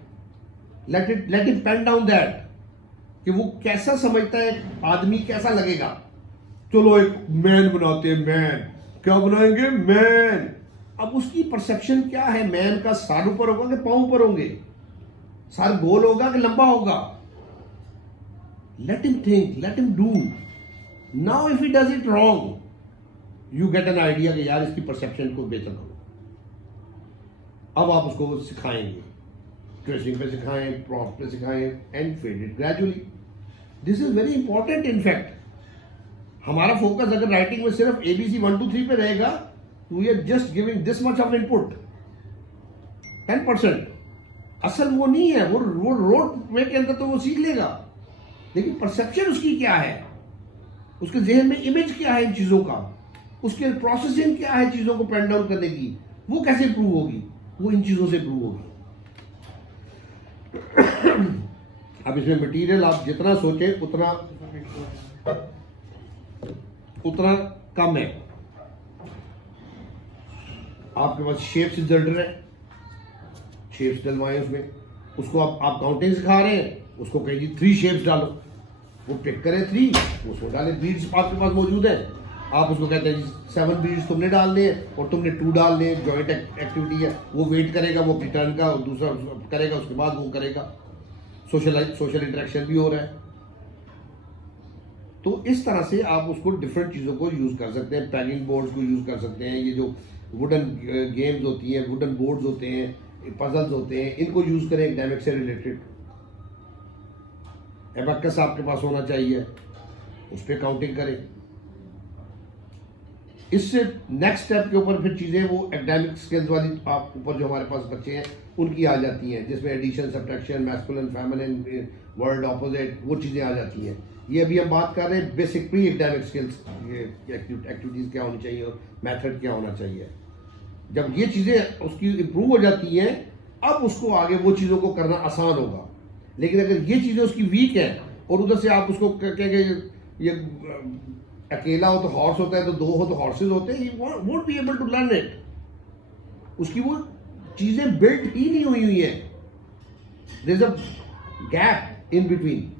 let him pen down that, कि वो कैसा समझता है आदमी कैसा लगेगा। चलो एक मैन बनाते हैं, मैन क्या बनाएंगे, मैन। अब उसकी परसेप्शन क्या है, मैन का सर ऊपर होगा कि पांव ऊपर होंगे, सर गोल होगा कि लंबा होगा। Let him think, let him do. Now if he does it wrong, you get an idea कि यार इसकी परसेप्शन को बेहतर करो। अब आप उसको सिखाएंगे, ट्रेसिंग पे सिखाएं, प्रॉम्प्ट पे सिखाएं, and fade it gradually. This is very important. In fact हमारा फोकस अगर राइटिंग में सिर्फ ABC 1 2 3 पे रहेगा, we are just giving this much of input, 10%। असल वो नहीं है, वो रोड वे के अंदर तो वो सीख लेगा, लेकिन परसेप्शन उसकी क्या है, उसके जहन में इमेज क्या है इन चीजों का, उसके प्रोसेसिंग क्या है चीजों को पेन डाउन करने की, वो कैसे इंप्रूव होगी, वो इन चीजों से इंप्रूव होगी। अब इसमें मटेरियल आप जितना सोचें उतना कम है। आपके पास शेप्स डल रहे हैं, शेप्स डलवाएं उसमें, उसको आप काउंटिंग सिखा रहे हैं, उसको कहिए 3 शेप्स डालो, वो पिक करे 3, उसको डाले। बीड्स आपके पास मौजूद है, आप उसको कहते हैं 7 बीड्स तुमने डालने हैं और तुमने 2 डालने हैं, जॉइंट एक्टिविटी है। वो वेट करेगा, वो रिटर्न का दूसरा करेगा, उसके बाद वो करेगा। सोशल इंटरेक्शन भी हो रहा है। तो इस तरह से आप उसको डिफरेंट चीज़ों को यूज़ कर सकते हैं, पैगिंग बोर्ड्स को यूज़ कर सकते हैं, ये जो वुडन गेम्स होती हैं, वुडन बोर्ड्स होते हैं, पजल्स होते हैं, इनको यूज़ करें एकेडमिक से रिलेटेड। एबैकस आपके पास होना चाहिए, उस पर काउंटिंग करें। इससे नेक्स्ट स्टेप के ऊपर फिर चीज़ें वो एकेडमिक स्किल्स वाली आप ऊपर जो हमारे पास बच्चे हैं उनकी आ जाती हैं, जिसमें addition, subtraction, masculine, feminine, word, opposite, वो चीज़ें आ जाती हैं। ये अभी हम बात कर रहे हैं बेसिक प्री एकेडमिक स्किल्स, ये एक्टिविटीज़ क्या होनी चाहिए और मेथड क्या होना चाहिए। जब ये चीज़ें उसकी इम्प्रूव हो जाती हैं, अब उसको आगे वो चीज़ों को करना आसान होगा। लेकिन अगर ये चीज़ें उसकी वीक हैं और उधर से आप उसको कहेंगे ये अकेला हो तो हॉर्स होता है, तो दो हो तो हॉर्सेस होते हैं, won't be able to learn it. उसकी वो चीज़ें बिल्ड ही नहीं हुई है। There is a gap in between.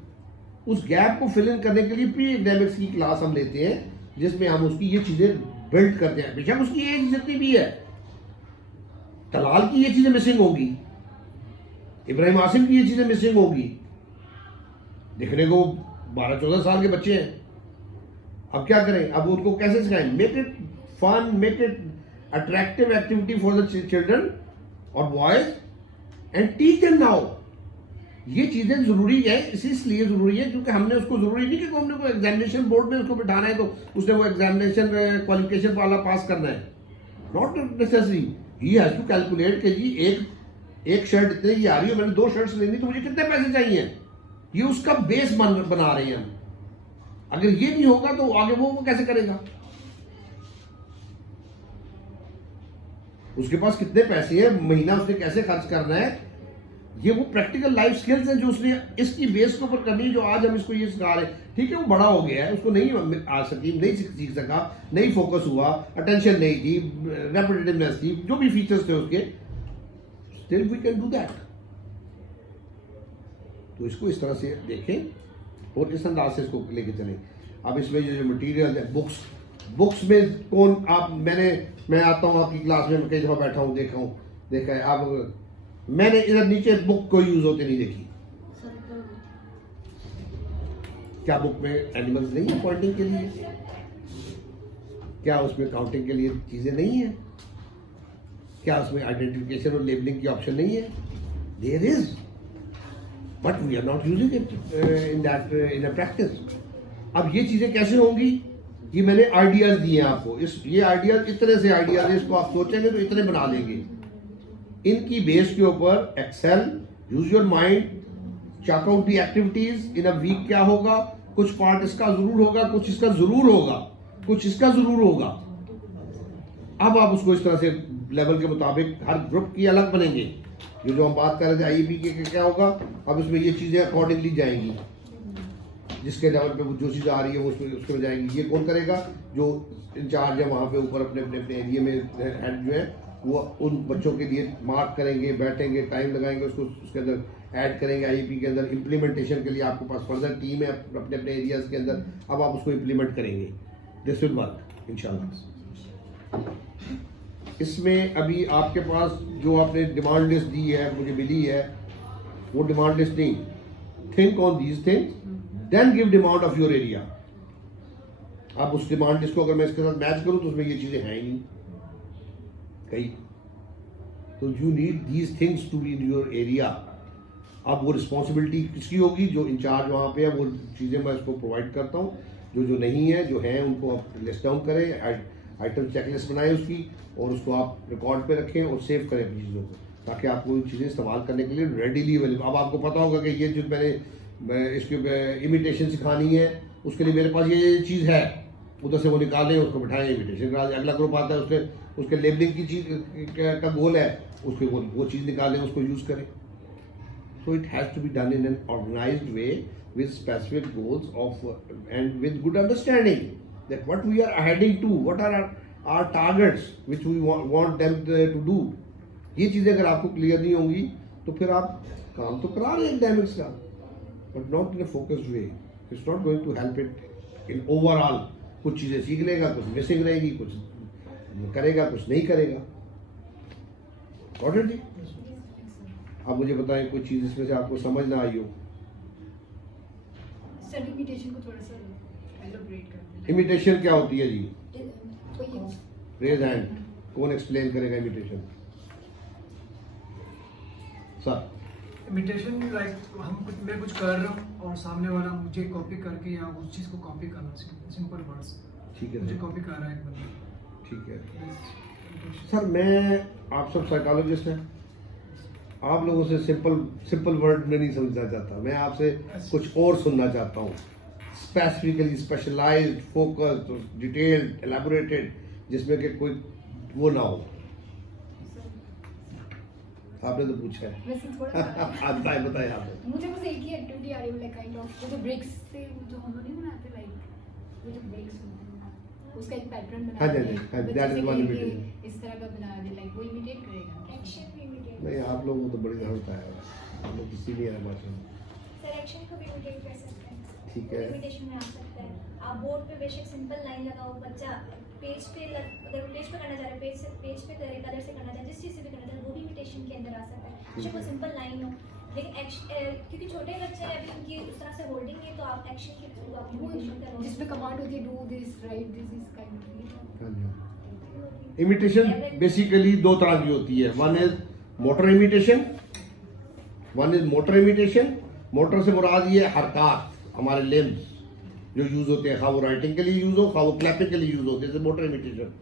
उस गैप को फिल इन करने के लिए प्री एकेडमिक्स की क्लास हम लेते हैं, जिसमें हम उसकी ये चीज़ें बिल्ड करते हैं। बेशक उसकी एज जितनी भी है, तलाल की ये चीज़ें मिसिंग होगी, इब्राहिम आसिम की ये चीज़ें मिसिंग होगी। दिखने को 12-14 साल के बच्चे हैं, अब क्या करें? अब उनको कैसे सिखाएं? Make it fun, make it attractive activity for the children और boys and teach them now. ये चीज़ें ज़रूरी है, इसलिए ज़रूरी है क्योंकि हमने उसको ज़रूरी नहीं कि हमने को एग्जामिनेशन बोर्ड में उसको बिठाना है तो उसने वो एग्जामिनेशन क्वालिफिकेशन वाला पास करना है। Not necessary. He has to calculate कि जी एक शर्ट इतने की आ रही है, मैंने 2 शर्ट्स लेनी, तो मुझे कितने पैसे चाहिए। ये उसका बेस बना रहे हैं हम। अगर ये नहीं होगा तो आगे वो कैसे करेगा? उसके पास कितने पैसे हैं, महीना उसने कैसे खर्च करना है, ये वो प्रैक्टिकल लाइफ स्किल्स हैं जो उसने इसकी बेस के ऊपर करनी है, जो आज हम इसको ये सिखा रहे हैं। ठीक है, वो बड़ा हो गया है, उसको नहीं आ सकी, नहीं सीख सका, नहीं फोकस हुआ, अटेंशन नहीं थी, रेपिटेटिवनेस थी, जो भी फीचर्स थे उसके, still we can do that. तो इसको इस तरह से देखें और इस अंदाज से इसको लेके चलें। अब इसमें जो मटीरियल है, बुक्स में कौन आप मैं आता हूँ आपकी क्लास में, मैं कई दफ़ा बैठा हूँ, देखा है आप, मैंने इधर नीचे बुक को यूज़ होते नहीं देखी। क्या बुक में एनिमल्स नहीं है पॉइंटिंग के लिए? क्या उसमें काउंटिंग के लिए चीज़ें नहीं है? क्या उसमें आइडेंटिफिकेशन और लेबलिंग की ऑप्शन नहीं है? There is, but we are not using it in a practice. अब ये चीज़ें कैसे होंगी? ये मैंने आइडियाज़ दिए हैं आपको। ये आइडियाज़, इतने से आइडियाज़, इसको आप सोचेंगे तो इतने बना लेंगे। इनकी बेस के ऊपर excel, use your mind, check out the activities in a week. क्या होगा? कुछ पार्ट इसका जरूर होगा, कुछ इसका जरूर होगा, कुछ इसका जरूर होगा। अब आप उसको इस तरह से लेवल के मुताबिक हर ग्रुप की अलग बनेंगे। जो हम बात कर रहे थे आईईपी के क्या होगा, अब इसमें ये चीज़ें अकॉर्डिंगली जाएंगी, जिसके लेवल पे जो चीज़ आ रही है वो उसमें जाएंगी। ये कौन करेगा? जो इंचार्ज है वहाँ पे ऊपर अपने एरिया में हेड जो है, वो उन बच्चों के लिए मार्क करेंगे, बैठेंगे, टाइम लगाएंगे, उसको उसके अंदर ऐड करेंगे। आईईपी के अंदर इम्प्लीमेंटेशन के लिए आपके पास फर्दर टीम है अपने एरियाज़ के अंदर, अब आप उसको इम्प्लीमेंट करेंगे। दिस विल वर्क इंशाल्लाह। इसमें अभी आपके पास जो आपने डिमांड लिस्ट दी है, मुझे मिली है, वो डिमांड लिस्ट नहीं, think on these things then give demand of your area. अब उस डिमांड लिस्ट को अगर मैं इसके साथ मैच करूं तो उसमें ये चीज़ें हैं ही नहीं कहीं, तो you need these things to be in your area. अब वो रिस्पॉन्सिबिलिटी किसकी होगी? जो इंचार्ज वहाँ पे है, वो चीज़ें मैं इसको प्रोवाइड करता हूँ। जो नहीं है, जो है उनको आप लिस्ट डाउन करें, आइटम चेकलिस्ट बनाएं उसकी, और उसको आप रिकॉर्ड पे रखें और सेव करें अपनी चीज़ों को, ताकि आपको चीज़ें इस्तेमाल करने के लिए रेडीली अवेलेबल। अब आपको पता होगा कि ये जो मैंने इसकी इमिटेशन सिखानी है, उसके लिए मेरे पास ये चीज़ है, उधर से वो निकालें, उसको बिठाएं, इमिटेशन करा दें। अगला ग्रुप आता है, उसके लेबलिंग की चीज़ का गोल है, उसके वो चीज़ निकालें, उसको यूज़ करें। So it has to be done in an organized way with specific goals and with good understanding that what we are heading to, what are our targets which we want them to do. ये चीज़ें अगर आपको clear नहीं होंगी तो फिर आप काम तो करा रहे हैं एकेडमिक्स का, but not in a focused way. It's not going to help it in overall. कुछ चीज़ें सीख लेगा, कुछ मिसिंग रहेगी, कुछ करेगा, कुछ नहीं करेगा। Got it? आप मुझे बताएं कोई चीज़ इसमें से आपको समझ ना आई हो। सर इमिटेशन को थोड़ा सा एलैबोरेट कर दें। इमिटेशन क्या होती है जी? तो रेज हैंड, कौन एक्सप्लेन करेगा इमिटेशन? सर। इमिटेशन लाइक मैं कुछ कर रहा हूँ और सामने वाला मुझे कॉपी करके या उस चीज़ को कॉपी करना चाहिए। Simple words. ठीक है, मुझे कॉपी कर रहा है एक बंदा, ठीक है सर, मैं आप सब साइकोलॉजिस्ट हैं, आप लोगों से सिंपल वर्ड में नहीं समझना चाहता, मैं आपसे कुछ और सुनना चाहता हूँ, specifically specialised, focused, detailed, elaborated, जिसमें कि कोई वो ना हो। आपने तो पूछा है। वैसे थोड़ा आप बताए आपने। मुझे बस एक ही एक्टिविटी आ रही है, लाइक काइंड ऑफ वो जो ब्रेक्स से जो हम लोग नहीं बनाते, लाइक वो जो ब्रेक्स होते हैं उसका एक पैटर्न बना हाँ जी, दे, हाँ, बच्चे that is से one कहेंगे, imitation। इस तरह का बना दे, लाइक वो इमिटेट करेगा। एक्शन भी इमिटेट नहीं, आप लोगों को तो बड़ी जरूरत है, हम लोग किसी भी है भाषा में। सर एक्शन को भी इमिटेट कर सकते हैं, ठीक है। इमिटेशन में आ सकता है। आप बोर्ड पे बेशक सिंपल लाइन लगाओ, बच्चा पेज पे अगर पेज पे करना चाह रहा है पेज पे करे, कलर से करना चाह रहा है, जिस चीज़ से भी करना चाह रहा है वो भी इमिटेशन के अंदर आ सकता है। बेशक वो सिंपल लाइन हो, लेकिन क्योंकि छोटे बच्चे हैं अभी उनकी उस तरह से होल्डिंग है, तो आप एक्शन के थ्रू आप इमिटेशन करो, जिसमें कमांड होती है do this, right this, is kind of. हाँ जी। इमिटेशन बेसिकली दो तरह की होती है, one is motor imitation, motor से मुराद ये हरकत, हमारे लिम्स जो यूज होते हैं, खा वो राइटिंग के लिए यूज हो, खा वो क्लैपिंग के लिए यूज हो, जैसे मोटर इमिटेशन,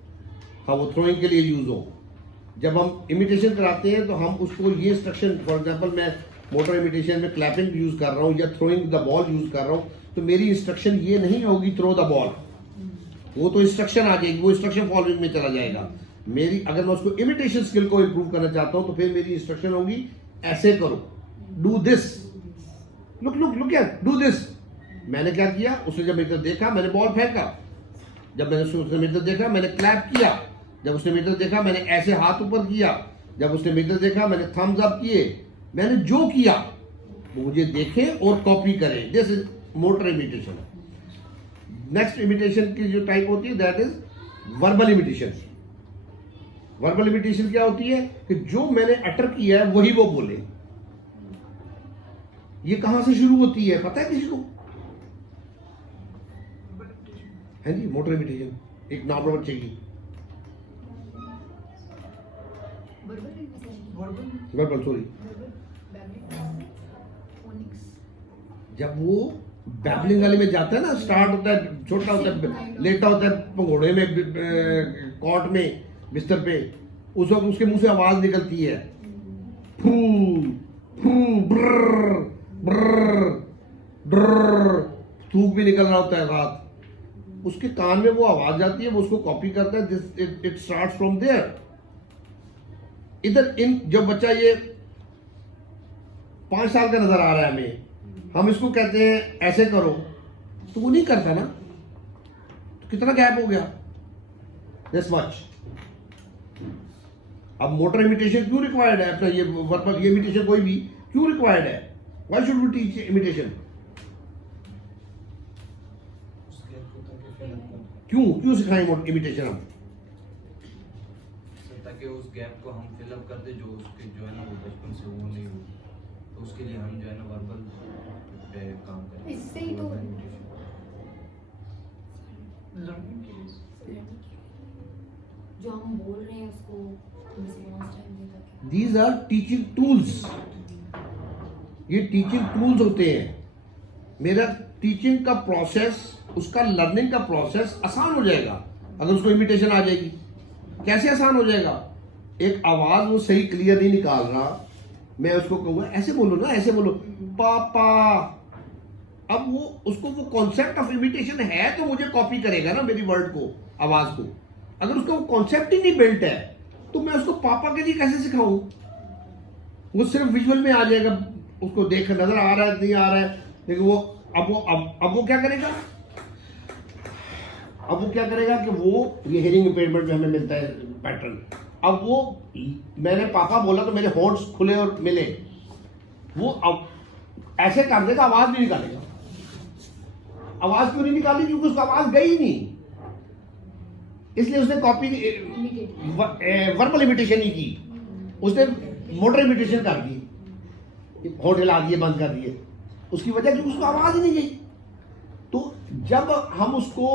खा वो थ्रोइंग के लिए यूज हो। जब हम इमिटेशन कराते हैं तो हम उसको ये इंस्ट्रक्शन, फॉर एग्जांपल मैं मोटर इमिटेशन में क्लैपिंग यूज कर रहा हूँ या थ्रोइंग द बॉल यूज कर रहा हूँ, तो मेरी इंस्ट्रक्शन ये नहीं होगी थ्रो द बॉल, वो तो इंस्ट्रक्शन आ जाएगी, वो इंस्ट्रक्शन फॉलोइंग में चला जाएगा। मेरी अगर मैं उसको इमिटेशन स्किल को इंप्रूव करना चाहता हूँ तो फिर मेरी इंस्ट्रक्शन होगी ऐसे करो, डू दिस, लुक यार, डू दिस। मैंने क्या किया, उसने जब मेरी तरफ देखा मैंने बॉल फेंका, जब मैंने उसने मेरी तरफ देखा मैंने क्लैप किया, जब उसने मेरी तरफ देखा मैंने ऐसे हाथ ऊपर किया, जब उसने मेरी तरफ देखा मैंने थम्स अप किए। मैंने जो किया वो मुझे देखे और कॉपी करें, this is motor imitation. Next imitation की जो टाइप होती है that is verbal imitation. Verbal imitation क्या होती है कि जो मैंने अटर किया है वही वो बोले। ये कहां से शुरू होती है पता है किसी को? है जी, मोटर इमिटेशन एक नॉर्मल बच्चे की, वर्बल सॉरी, जब वो बैबलिंग वाले में जाता है ना, स्टार्ट होता है, छोटा होता है, लेटा होता है पंघोड़े में, कॉट में, बिस्तर पे, उस वक्त उसके मुंह से आवाज निकलती है, फू फू ब्रर ब्रर ब्रर, थूक भी निकल रहा होता है रात, उसके कान में वो आवाज जाती है, वो उसको कॉपी करता है, इट स्टार्ट्स फ्रॉम देयर। इधर इन जब बच्चा ये 5 साल का नजर आ रहा है हमें, हम इसको कहते हैं ऐसे करो, तो वो नहीं करता ना, तो कितना गैप हो गया, दिस मच। अब मोटर इमिटेशन क्यों रिक्वायर्ड है, अपना ये वर्बल ये इमिटेशन कोई भी क्यों रिक्वायर्ड है, why should we teach imitation, क्यों सिखाएं इमिटेशन हम, ताकि उस गैप को हम फिलअप कर दे जो उसके जो है ना वो बचपन से वो नहीं हो, तो उसके लिए हम जो है ना वर्बल पे काम करें। इससे ही तो लर्निंग के लिए जो हम बोल रहे हैं उसको रिस्पॉन्स टाइम देता है। दीज आर टीचिंग टूल्स, ये टीचिंग टूल्स होते हैं। मेरा टीचिंग का प्रोसेस, उसका लर्निंग का प्रोसेस आसान हो जाएगा अगर उसको इमिटेशन आ जाएगी। कैसे आसान हो जाएगा? एक आवाज वो सही क्लियर नहीं निकाल रहा, मैं उसको कहूंगा ऐसे बोलो ना, ऐसे बोलो पापा, अब वो उसको वो कॉन्सेप्ट ऑफ इमिटेशन है तो मुझे कॉपी करेगा ना मेरी वर्ड को, आवाज को। अगर उसका वो कॉन्सेप्ट ही नहीं बिल्ट है तो मैं उसको पापा के लिए कैसे सिखाऊं? वो सिर्फ विजुअल में आ जाएगा, उसको देख नजर आ रहा है नहीं आ रहा है, लेकिन वो अब वो क्या करेगा, अब वो क्या करेगा कि वो ये हियरिंग इम्पेयरमेंट में हमें मिलता है पैटर्न। अब वो मैंने पापा बोला तो मेरे होंठ खुले और मिले, वो अब ऐसे कर देगा, आवाज नहीं निकालेगा। आवाज क्यों नहीं निकाली? क्योंकि उसको आवाज गई नहीं, इसलिए उसने कॉपी वर्बल इमिटेशन ही की, उसने मोटर इमिटेशन कर दी, होंठ हिला दिए, बंद कर दिए, उसकी वजह कि उसको आवाज ही नहीं गई। तो जब हम उसको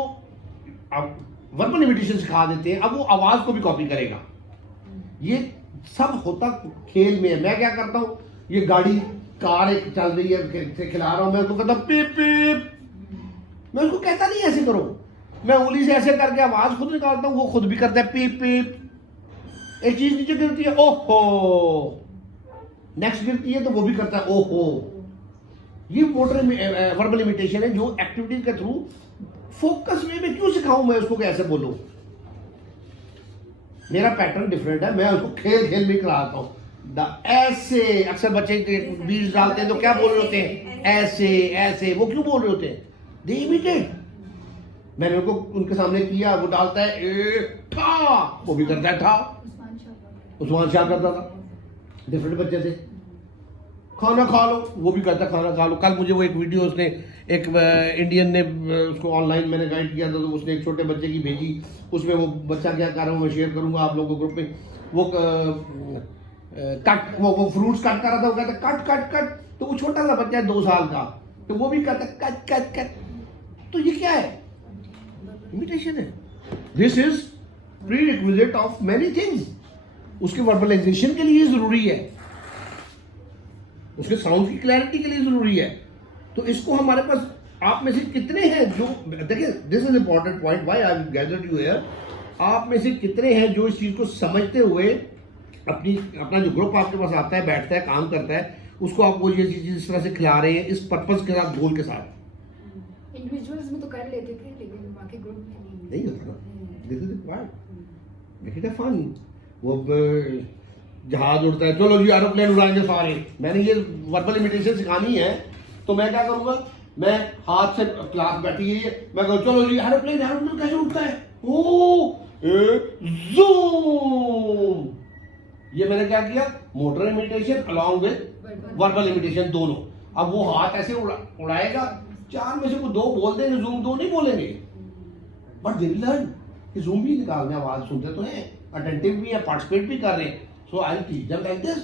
अब वर्बल इमिटेशन सिखा देते हैं, अब वो आवाज को भी कॉपी करेगा। ये सब होता खेल में है। मैं क्या करता हूं, ये गाड़ी कार एक चल रही है, खिला रहा हूं, मैं उसको कहता हूं पीप पीप, मैं उसको कहता नहीं ऐसे करो, मैं उंगली से ऐसे करके आवाज खुद निकालता हूँ, वो खुद भी करता है पीप पीप। एक चीज नीचे गिरती है ओहो, नेक्स्ट गिरती है तो वो भी करता है ओहो। ये मोटर वर्बल इमिटेशन है जो एक्टिविटीज के थ्रू फोकस वे में क्यों सिखाऊं मैं उसको कैसे बोलूं। मेरा पैटर्न डिफरेंट है, मैं उसको खेल खेल में कराता हूं। ऐसे अक्सर बच्चे बीज डालते हैं तो क्या बोल रहे होते हैं, ऐसे ऐसे, वो क्यों बोल रहे होते हैं, दे इमिटेट। मैंने उनको उनके सामने किया, वो डालता है ए ठा, वो भी करता है ठा। उस्मान शाह करता था, डिफरेंट बच्चे थे। खाना खा लो, वो भी करता खाना खा लो। कल मुझे वो एक वीडियो उसने एक इंडियन ने उसको ऑनलाइन मैंने गाइड किया था, तो उसने एक छोटे बच्चे की भेजी, उसमें वो बच्चा क्या कर रहा है मैं शेयर करूंगा आप लोगों को ग्रुप में। वो कट वो फ्रूट्स कट कर रहा था, वो कहता कट कट कट, तो वो छोटा सा बच्चा है 2 साल का, तो वो भी कहता कट कट कट। तो ये क्या है, इमिटेशन है। This is pre requisite of many things. उसके वर्बलाइजेशन के लिए जरूरी है, उसके साउंड की क्लैरिटी के लिए जरूरी है। तो इसको हमारे पास आप में से कितने हैं जो, देखिए this is important point why I gathered you here. आप में से कितने हैं जो इस चीज को समझते हुए अपना जो ग्रुप आपके पास आता है, बैठता है, काम करता है, उसको आप वो ये चीज इस तरह से खिला रहे हैं, इस पर्पज के साथ, गोल के साथ। इंडिविजुअल्स में तो कर लेते थे लेकिन बाकी ग्रुप में नहीं होता ना। This is required, make it a fun. वो जहाज उड़ता है, चलो जी एरोप्लेन उड़ाएंगे सारे। मैंने ये वर्बल इमिटेशन सिखानी है, तो मैं क्या करूंगा, मैं हाथ से, क्लास बैठी है, मैं कहूँ चलो जी एरोप्लेन, एरोप्लेन कैसे उड़ता है, ओ ज़ूम। ये मैंने क्या किया, motor imitation along with verbal imitation दोनों। अब वो हाथ ऐसे उड़ाएगा, 4 में से को 2 बोल देंगे, जूम 2 नहीं बोलेंगे, बट दे लर्न कि जूम भी निकालने, आवाज सुनते तो हैं, अटेंटिव भी है, पार्टिसिपेट भी कर रहे हैं। So I'll teach them like this.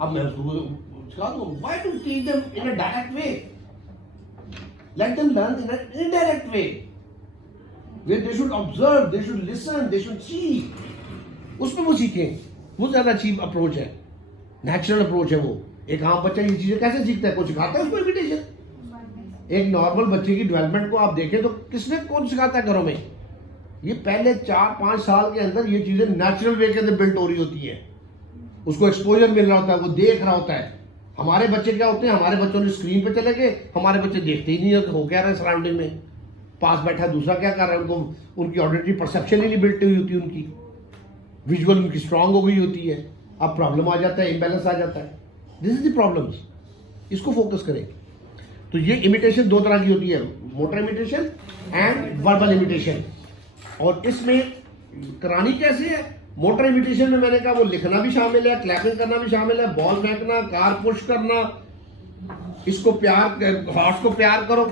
अब मैं उसको सिखा दूँ, why to teach them in a direct way? Let them learn in an indirect way, where they should observe, they should listen, they should see. उसमें वो सीखें, वो ज्यादा अच्छी अप्रोच है, नेचुरल अप्रोच है वो। एक आम बच्चा ये चीजें कैसे सीखता है, कोई सिखाता है उसको इमिटेशन। एक नॉर्मल बच्चे की डेवलपमेंट को आप देखें तो किसने कौन सिखाता है घरों में, ये पहले 4-5 साल के अंदर ये चीजें नेचुरल वे के अंदर बिल्ट हो रही होती हैं। उसको एक्सपोजर मिल रहा होता है, वो देख रहा होता है। हमारे बच्चे क्या होते हैं, हमारे बच्चों ने स्क्रीन पे चले गए, हमारे बच्चे देखते ही नहीं है हो क्या रहा है सराउंडिंग में, पास बैठा दूसरा क्या कर रहा है, उनको उनकी ऑडिटरी परसेप्शन ही नहीं बिल्ट हुई होती, उनकी विजुअल उनकी स्ट्रांग हो गई होती है। अब प्रॉब्लम आ जाता है, इम्बैलेंस आ जाता है। दिस इज द प्रॉब्लम्स, इसको फोकस करें। तो ये इमिटेशन 2 तरह की होती है, motor imitation and verbal imitation. और इसमें करानी कैसे है, मोटर इमिटेशन में मैंने कहा वो लिखना भी शामिल है, क्लैपिंग करना भी शामिल है, बॉल फेंकना, कार पुश करना, इसको प्यार, हॉर्स को प्यार करो,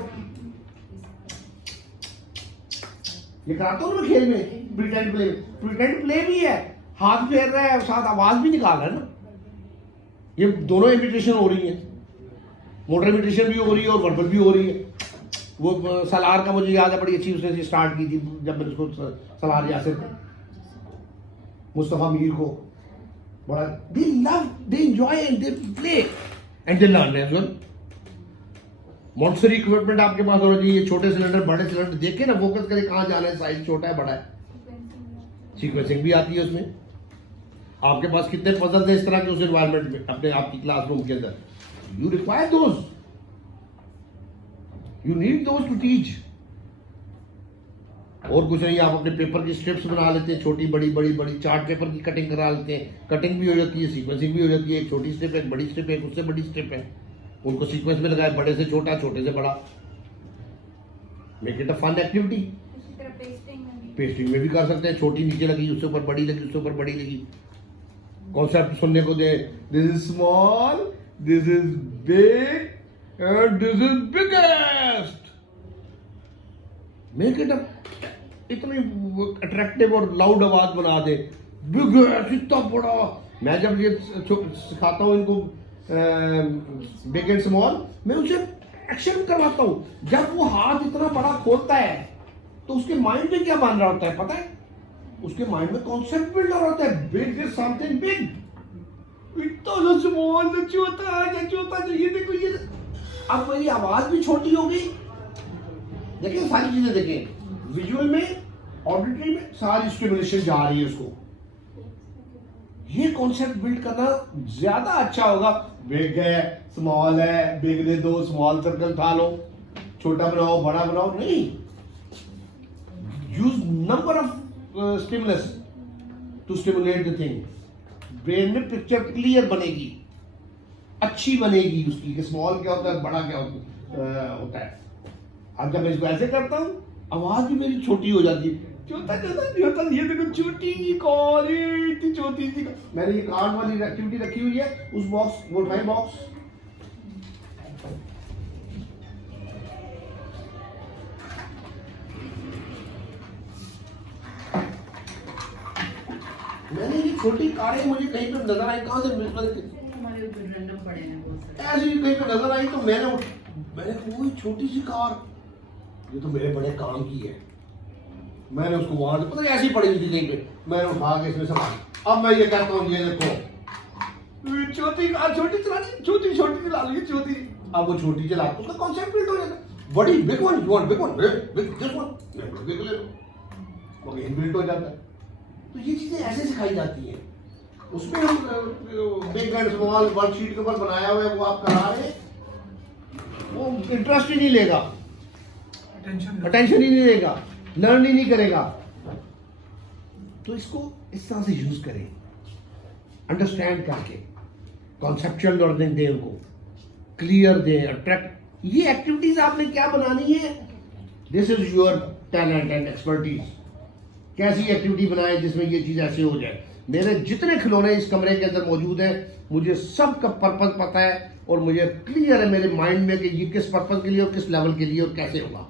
ये कराता हूं मैं खेल में, प्रिटेंड प्ले। प्रिटेंड प्ले भी है, हाथ फेर रहा है, साथ आवाज भी निकाल रहा है ना। ये दोनों इमिटेशन हो रही है, मोटर इमिटेशन भी हो रही है और वर्बल भी हो रही है। वो सलार का मुझे याद है, बड़ी अच्छी उसने स्टार्ट की थी जब मैंने उसको, सलार यासिर मुस्तफा मीर को, बड़ा they love, they enjoy and they play and they learn as well. Montessori equipment आपके पास होना चाहिए, छोटे सिलेंडर, बड़े सिलेंडर, देखे ना, फोकस करें कहाँ जाना है, साइज छोटा है बड़ा है। सीक्वेंसिंग भी आती है उसमें। आपके पास कितने पजल है इस तरह के उस एनवायरनमेंट में, अपने आपकी क्लासरूम के अंदर, you require those, You need those to teach. और कुछ नहीं, आप अपने पेपर की स्ट्रिप्स बना लेते हैं, छोटी बड़ी बड़ी बड़ी, चार्ट पेपर की कटिंग करा लेते हैं, कटिंग भी हो जाती है, सीक्वेंसिंग भी हो जाती है। एक छोटी स्ट्रिप है, एक बड़ी स्ट्रिप है, एक उससे बड़ी स्ट्रिप है, उनको सीक्वेंस में लगाए, बड़े से छोटा, छोटे से बड़ा। Make it a fun activity. Pasting में भी कर सकते हैं, छोटी नीचे लगी, उससे ऊपर बड़ी लगी, उससे ऊपर बड़ी लगी। कॉन्सेप्ट सुनने को दे, this is small, this is big and this is biggest. Make it इतनी अट्रैक्टिव और लाउड आवाज बना दे, बिगेस्ट, इतना बड़ा। मैं जब ये सिखाता हूँ इनको बिग एंड स्मॉल, मैं उसे एक्शन करवाता हूँ। जब वो हाथ इतना बड़ा खोलता है तो उसके माइंड में क्या बन रहा होता है पता है, उसके माइंड में कॉन्सेप्ट बिल्ड हो रहा होता है, बिग इज समथिंग बिग, इतना स्मॉल, छोटा, ये देखो ये। अब मेरी आवाज भी छोटी हो गई, देखिए सारी चीजें देखें, विजुअल में, ऑडिटरी में सारी स्टिमुलेशन जा रही है उसको। ये कॉन्सेप्ट बिल्ड करना ज्यादा अच्छा होगा। बिग है, स्मॉल है, बिग ने दो स्मॉल सर्कल उठा लो, छोटा बनाओ, बड़ा बनाओ, नहीं। Use number of stimulus to stimulate the thing. Brain में पिक्चर क्लियर बनेगी, अच्छी बनेगी उसकी, कि स्मॉल क्या होता है, बड़ा क्या होता है। अब जब मैं इसको ऐसे करता हूँ, आवाज भी मेरी छोटी हो जाती है। छोटा नहीं होता, ये देखो छोटी सी कॉल, इतनी छोटी सी। मैंने ये कार्ड वाली एक्टिविटी रखी हुई है, उस बॉक्स, वो उठाई बॉक्स, मैंने ये छोटी कारें मुझे कहीं पे नजर आई, कहाँ से हमारे ऊपर रैंडम पड़े हैं बहुत सारे। ऐसे ही कहीं पे नजर आई, तो मैंने कोई छोटी सी कार, ये तो मेरे बड़े काम की है। मैंने उसको वहां से, पता नहीं ऐसी ही पड़ी हुई थी कहीं पे, मैंने उठा के इसमें संभाली। अब मैं ये कहता हूँ, ये देखो छोटी कार, छोटी चलानी, छोटी चला ली, छोटी। अब वो छोटी चला, उसका कॉन्सेप्ट बिल्ड हो जाता। बड़ी big one, you want big one, big this one, big ले लो, वो बिल्ड हो जाता है। तो ये चीजें ऐसे सिखाई जाती हैं। उसमें हम बिग एंड स्मॉल वर्कशीट के ऊपर बनाया हुआ है, वो आप करा रहे, वो इंटरेस्ट ही नहीं लेगा, अटेंशन ही नहीं लेगा, लर्न ही नहीं करेगा। तो इसको इस तरह से यूज करें, अंडरस्टैंड करके, कॉन्सेप्चुअल लर्निंग दें उनको, क्लियर दें, अट्रैक्ट। ये एक्टिविटीज आपने क्या बनानी है, this is your talent and expertise. कैसी एक्टिविटी बनाए जिसमें ये चीज ऐसे हो जाए। मेरे जितने खिलौने इस कमरे के अंदर मौजूद हैं, मुझे सबका पर्पज पता है, और मुझे क्लियर है मेरे माइंड में कि ये किस पर्पज के लिए और किस लेवल के लिए और कैसे होगा।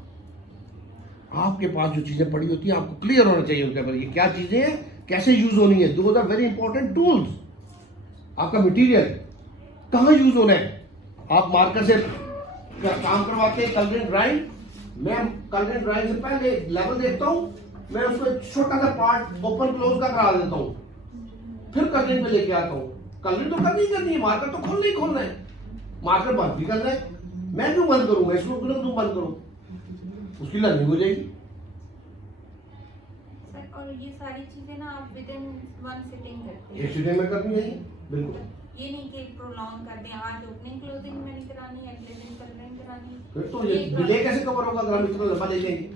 आपके पास जो चीजें पड़ी होती हैं, आपको क्लियर होना चाहिए उनके ऊपर, ये क्या चीजें हैं, कैसे यूज होनी है। Those are very important tools. आपका मटेरियल कहाँ यूज होना है। आप मार्कर से काम करवाते हैं, कलरिंग ड्राइंग, मैं कलरिंग ड्राइंग से पहले लेवल देखता हूँ, मैं उसको एक छोटा सा पार्ट ओपन क्लोज का करा देता हूँ, फिर कलरिंग पे लेके आता हूँ। कलरिंग तो करनी ही करनी है, मार्कर तो खोलना ही खोलना है, मार्कर बंद भी करना है। मैं क्यों बंद करूँ, मैं इसको क्यों बंद करूँ, उसकी लर्निंग हो जाएगी। सर, और ये सारी चीजें ना आप विद इन वन सिटिंग करते हैं, एक सिटिंग में करनी है बिल्कुल। ये नहीं कि प्रोलॉन्ग कर दें, आज ओपनिंग क्लोजिंग में नहीं करानी, अगले दिन कलरिंग करानी। फिर तो ये डिले कैसे कवर होगा अगर हम इतना लंबा ले लेंगे।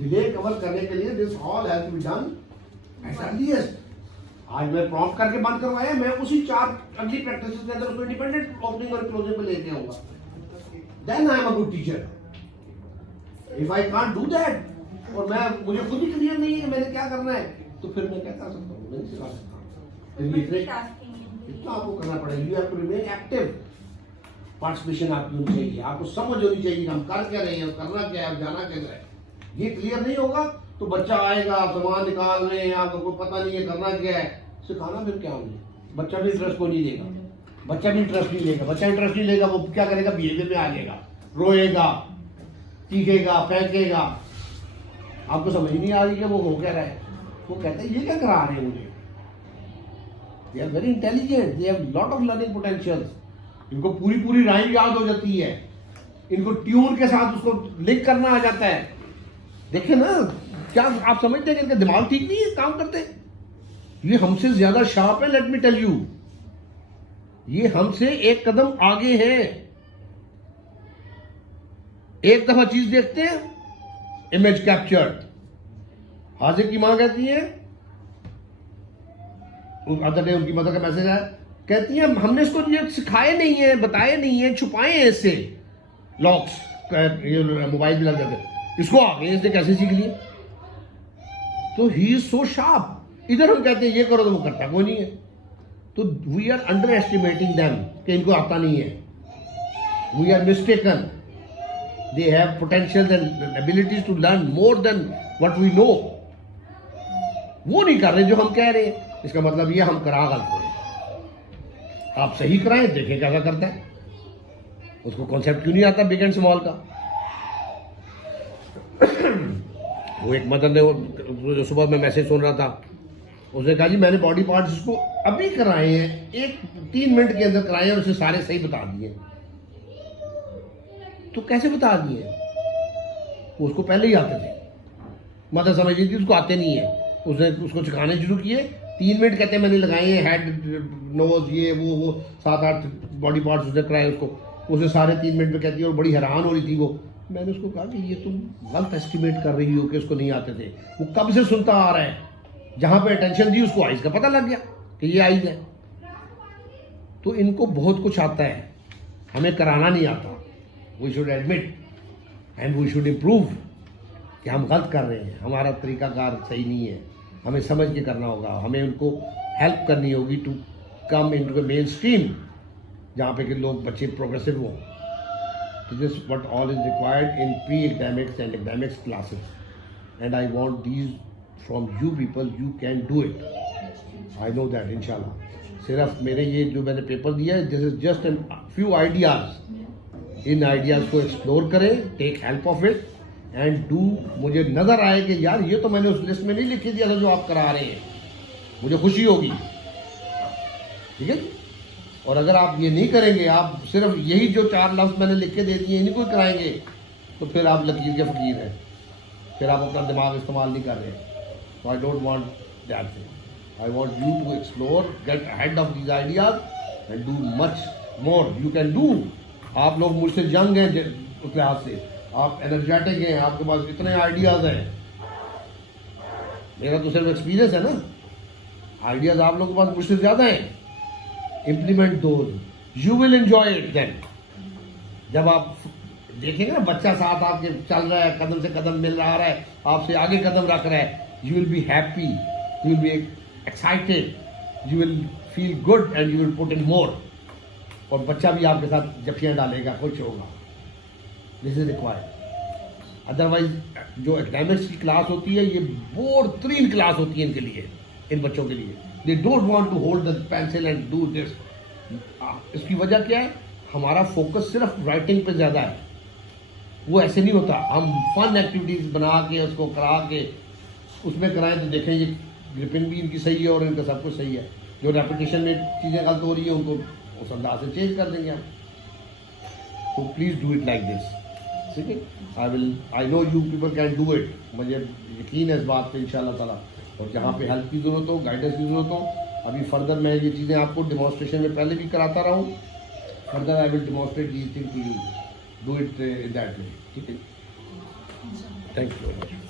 डिले कवर करने के लिए this all has to be done at earliest. आज मैं प्रॉम्प्ट करके बंद करवाया, मैं उसी 4 अगली प्रैक्टिस के अंदर उसको इंडिपेंडेंट ओपनिंग और क्लोजिंग पे लेके आऊंगा। Then I am a good teacher. If I can't do that, और मैं मुझे खुद ही क्लियर नहीं है कि मैंने क्या करना है, तो फिर मैं क्या कर सकता हूँ, नहीं सिखा सकता। इतना आपको करना पड़ेगा। You have to remain active. Participation आपकी होनी चाहिए, आपको समझ होनी चाहिए कि हम कर क्या रहे हैं, करना क्या है, जाना कैसा है। ये क्लियर नहीं होगा तो बच्चा आएगा, सामान निकाल रहे हैं, आपको पता नहीं है करना क्या है, सिखाना फिर क्या होगा। बच्चा भी इंटरेस्ट को नहीं लेगा, बच्चा इंटरेस्ट नहीं लेगा, वो क्या करेगा, बिहेवियर में आ जाएगा, रोएगा, चीखेगा, फेंकेगा। आपको समझ नहीं आ रही कि वो हो क्या रहा है। वो कहते हैं ये क्या करा रहे हैं मुझे। They are very intelligent, they have lot of learning potentials. इनको पूरी राइम याद हो जाती है, इनको ट्यून के साथ उसको लिंक करना आ जाता है। देखिए ना, क्या आप समझते हैं कि इनका दिमाग ठीक नहीं है, काम करते। ये हमसे ज्यादा शार्प है, लेट मी टेल यू। ये हमसे एक कदम आगे है। एक दफा चीज देखते हैं, इमेज कैप्चर्ड। हाजिर की मां कहती है, अदर डे उनकी मदर का मैसेज आया, कहती है हमने इसको ये सिखाए नहीं है, बताए नहीं है, छुपाए हैं इससे लॉक्स, मोबाइल भी लग जाते, इसको आ गए, इसने कैसे सीख लिए। तो ही इज सो शार्प। इधर हम कहते हैं ये करो तो वो करता कोई नहीं है। तो we are underestimating them कि इनको आता नहीं है। We are mistaken. They have potential and abilities to learn more than what we know. वो नहीं कर रहे जो हम कह रहे हैं। इसका मतलब ये हम करा गलत रहे हैं। आप सही कराएं, देखें कैसा करता है। उसको कॉन्सेप्ट क्यों नहीं आता बिग एंड स्मॉल का। वो एक मदर ने सुबह में मैसेज सुन रहा था, उसने कहा जी मैंने बॉडी पार्ट्स इसको अभी कराए हैं, 3 मिनट के अंदर कराए हैं और उसे सारे सही बता दिए। तो कैसे बता दिए, उसको पहले ही आते थे। मदर समझ रही थी उसको आते नहीं है, उसने उसको सिखाने शुरू किए, 3 मिनट कहते हैं मैंने लगाए हैं, हेड नोज ये वो 7-8 बॉडी पार्ट्स उसने कराए उसको, उसे सारे 3 मिनट में कहती है, और बड़ी हैरान हो रही थी वो। मैंने उसको कहा कि ये तुम गलत एस्टिमेट कर रही हो कि उसको नहीं आते थे, वो कब से सुनता आ रहा है, जहाँ पे अटेंशन दी उसको आइज़ का पता लग गया कि ये आइज़ है। तो इनको बहुत कुछ आता है, हमें कराना नहीं आता। We should admit and we should improve कि हम गलत कर रहे हैं, हमारा तरीकाकार सही नहीं है, हमें समझ के करना होगा, हमें उनको हेल्प करनी होगी to come in to the mainstream, जहाँ पे कि लोग बच्चे प्रोग्रेसिव हों। This is what all is required in pre academics and academics classes, and I want these from you people, you can do it, I know that इंशाल्लाह। सिर्फ मेरे ये जो मैंने पेपर दिया है, this is just an few ideas, इन ideas को एक्सप्लोर करें, take help of it and do. मुझे नज़र आए कि यार ये तो मैंने उस लिस्ट में नहीं लिख दिया था जो आप करा रहे हैं, मुझे खुशी होगी, ठीक है। और अगर आप ये नहीं करेंगे, आप सिर्फ यही जो 4 लफ्ज़ मैंने लिख के दे दिए इन्हीं को कराएंगे, तो फिर आप लकीर के फ़कीर हैं, फिर आप अपना दिमाग इस्तेमाल नहीं कर रहे। तो I don't want that thing, I want you to explore, get ahead of these ideas and do much more you can do. आप लोग मुझसे यंग हैं उस लिहाज से, आप एनर्जेटिक हैं, आपके पास इतने आइडियाज़ हैं, मेरा तो सिर्फ एक्सपीरियंस है ना, आइडियाज़ आप लोगों के पास मुझसे ज़्यादा हैं। Implement those, you will enjoy it then. जब आप देखेंगे ना बच्चा साथ आपके चल रहा है, कदम से कदम मिल रहा है, आपसे आगे कदम रख रहा है, you will be happy, you will be excited, you will feel good and you will put in more. और बच्चा भी आपके साथ जफ्फियाँ डालेगा, खुश होगा। This is required. अदरवाइज जो एकेडमिक्स की क्लास होती है, ये बोर्ड 3 क्लास होती है इनके लिए, इन बच्चों के लिए। They don't want to hold the pencil and do this. इसकी वजह क्या है? हमारा फोकस सिर्फ राइटिंग पे ज़्यादा है, वो ऐसे नहीं होता। हम फन एक्टिविटीज़ बना के उसको करा के उसमें कराएं तो देखें ये ग्रिपिंग भी इनकी सही है और इनका सब कुछ सही है। जो रेपिटेशन में चीज़ें गलत हो रही है उनको उस अंदाज से चेंज कर देंगे हम। तो please do it like this, ठीक है। I know you people can do it, मुझे यकीन है इस बात पे इंशाल्लाह ताला। और जहाँ पे हेल्प की ज़रूरत हो, गाइडेंस की ज़रूरत हो, अभी फर्दर मैं ये चीज़ें आपको डिमॉन्स्ट्रेशन में पहले भी कराता रहा हूँ, further I will demonstrate these thing to you, do it in that way, ठीक है। Thank you very much.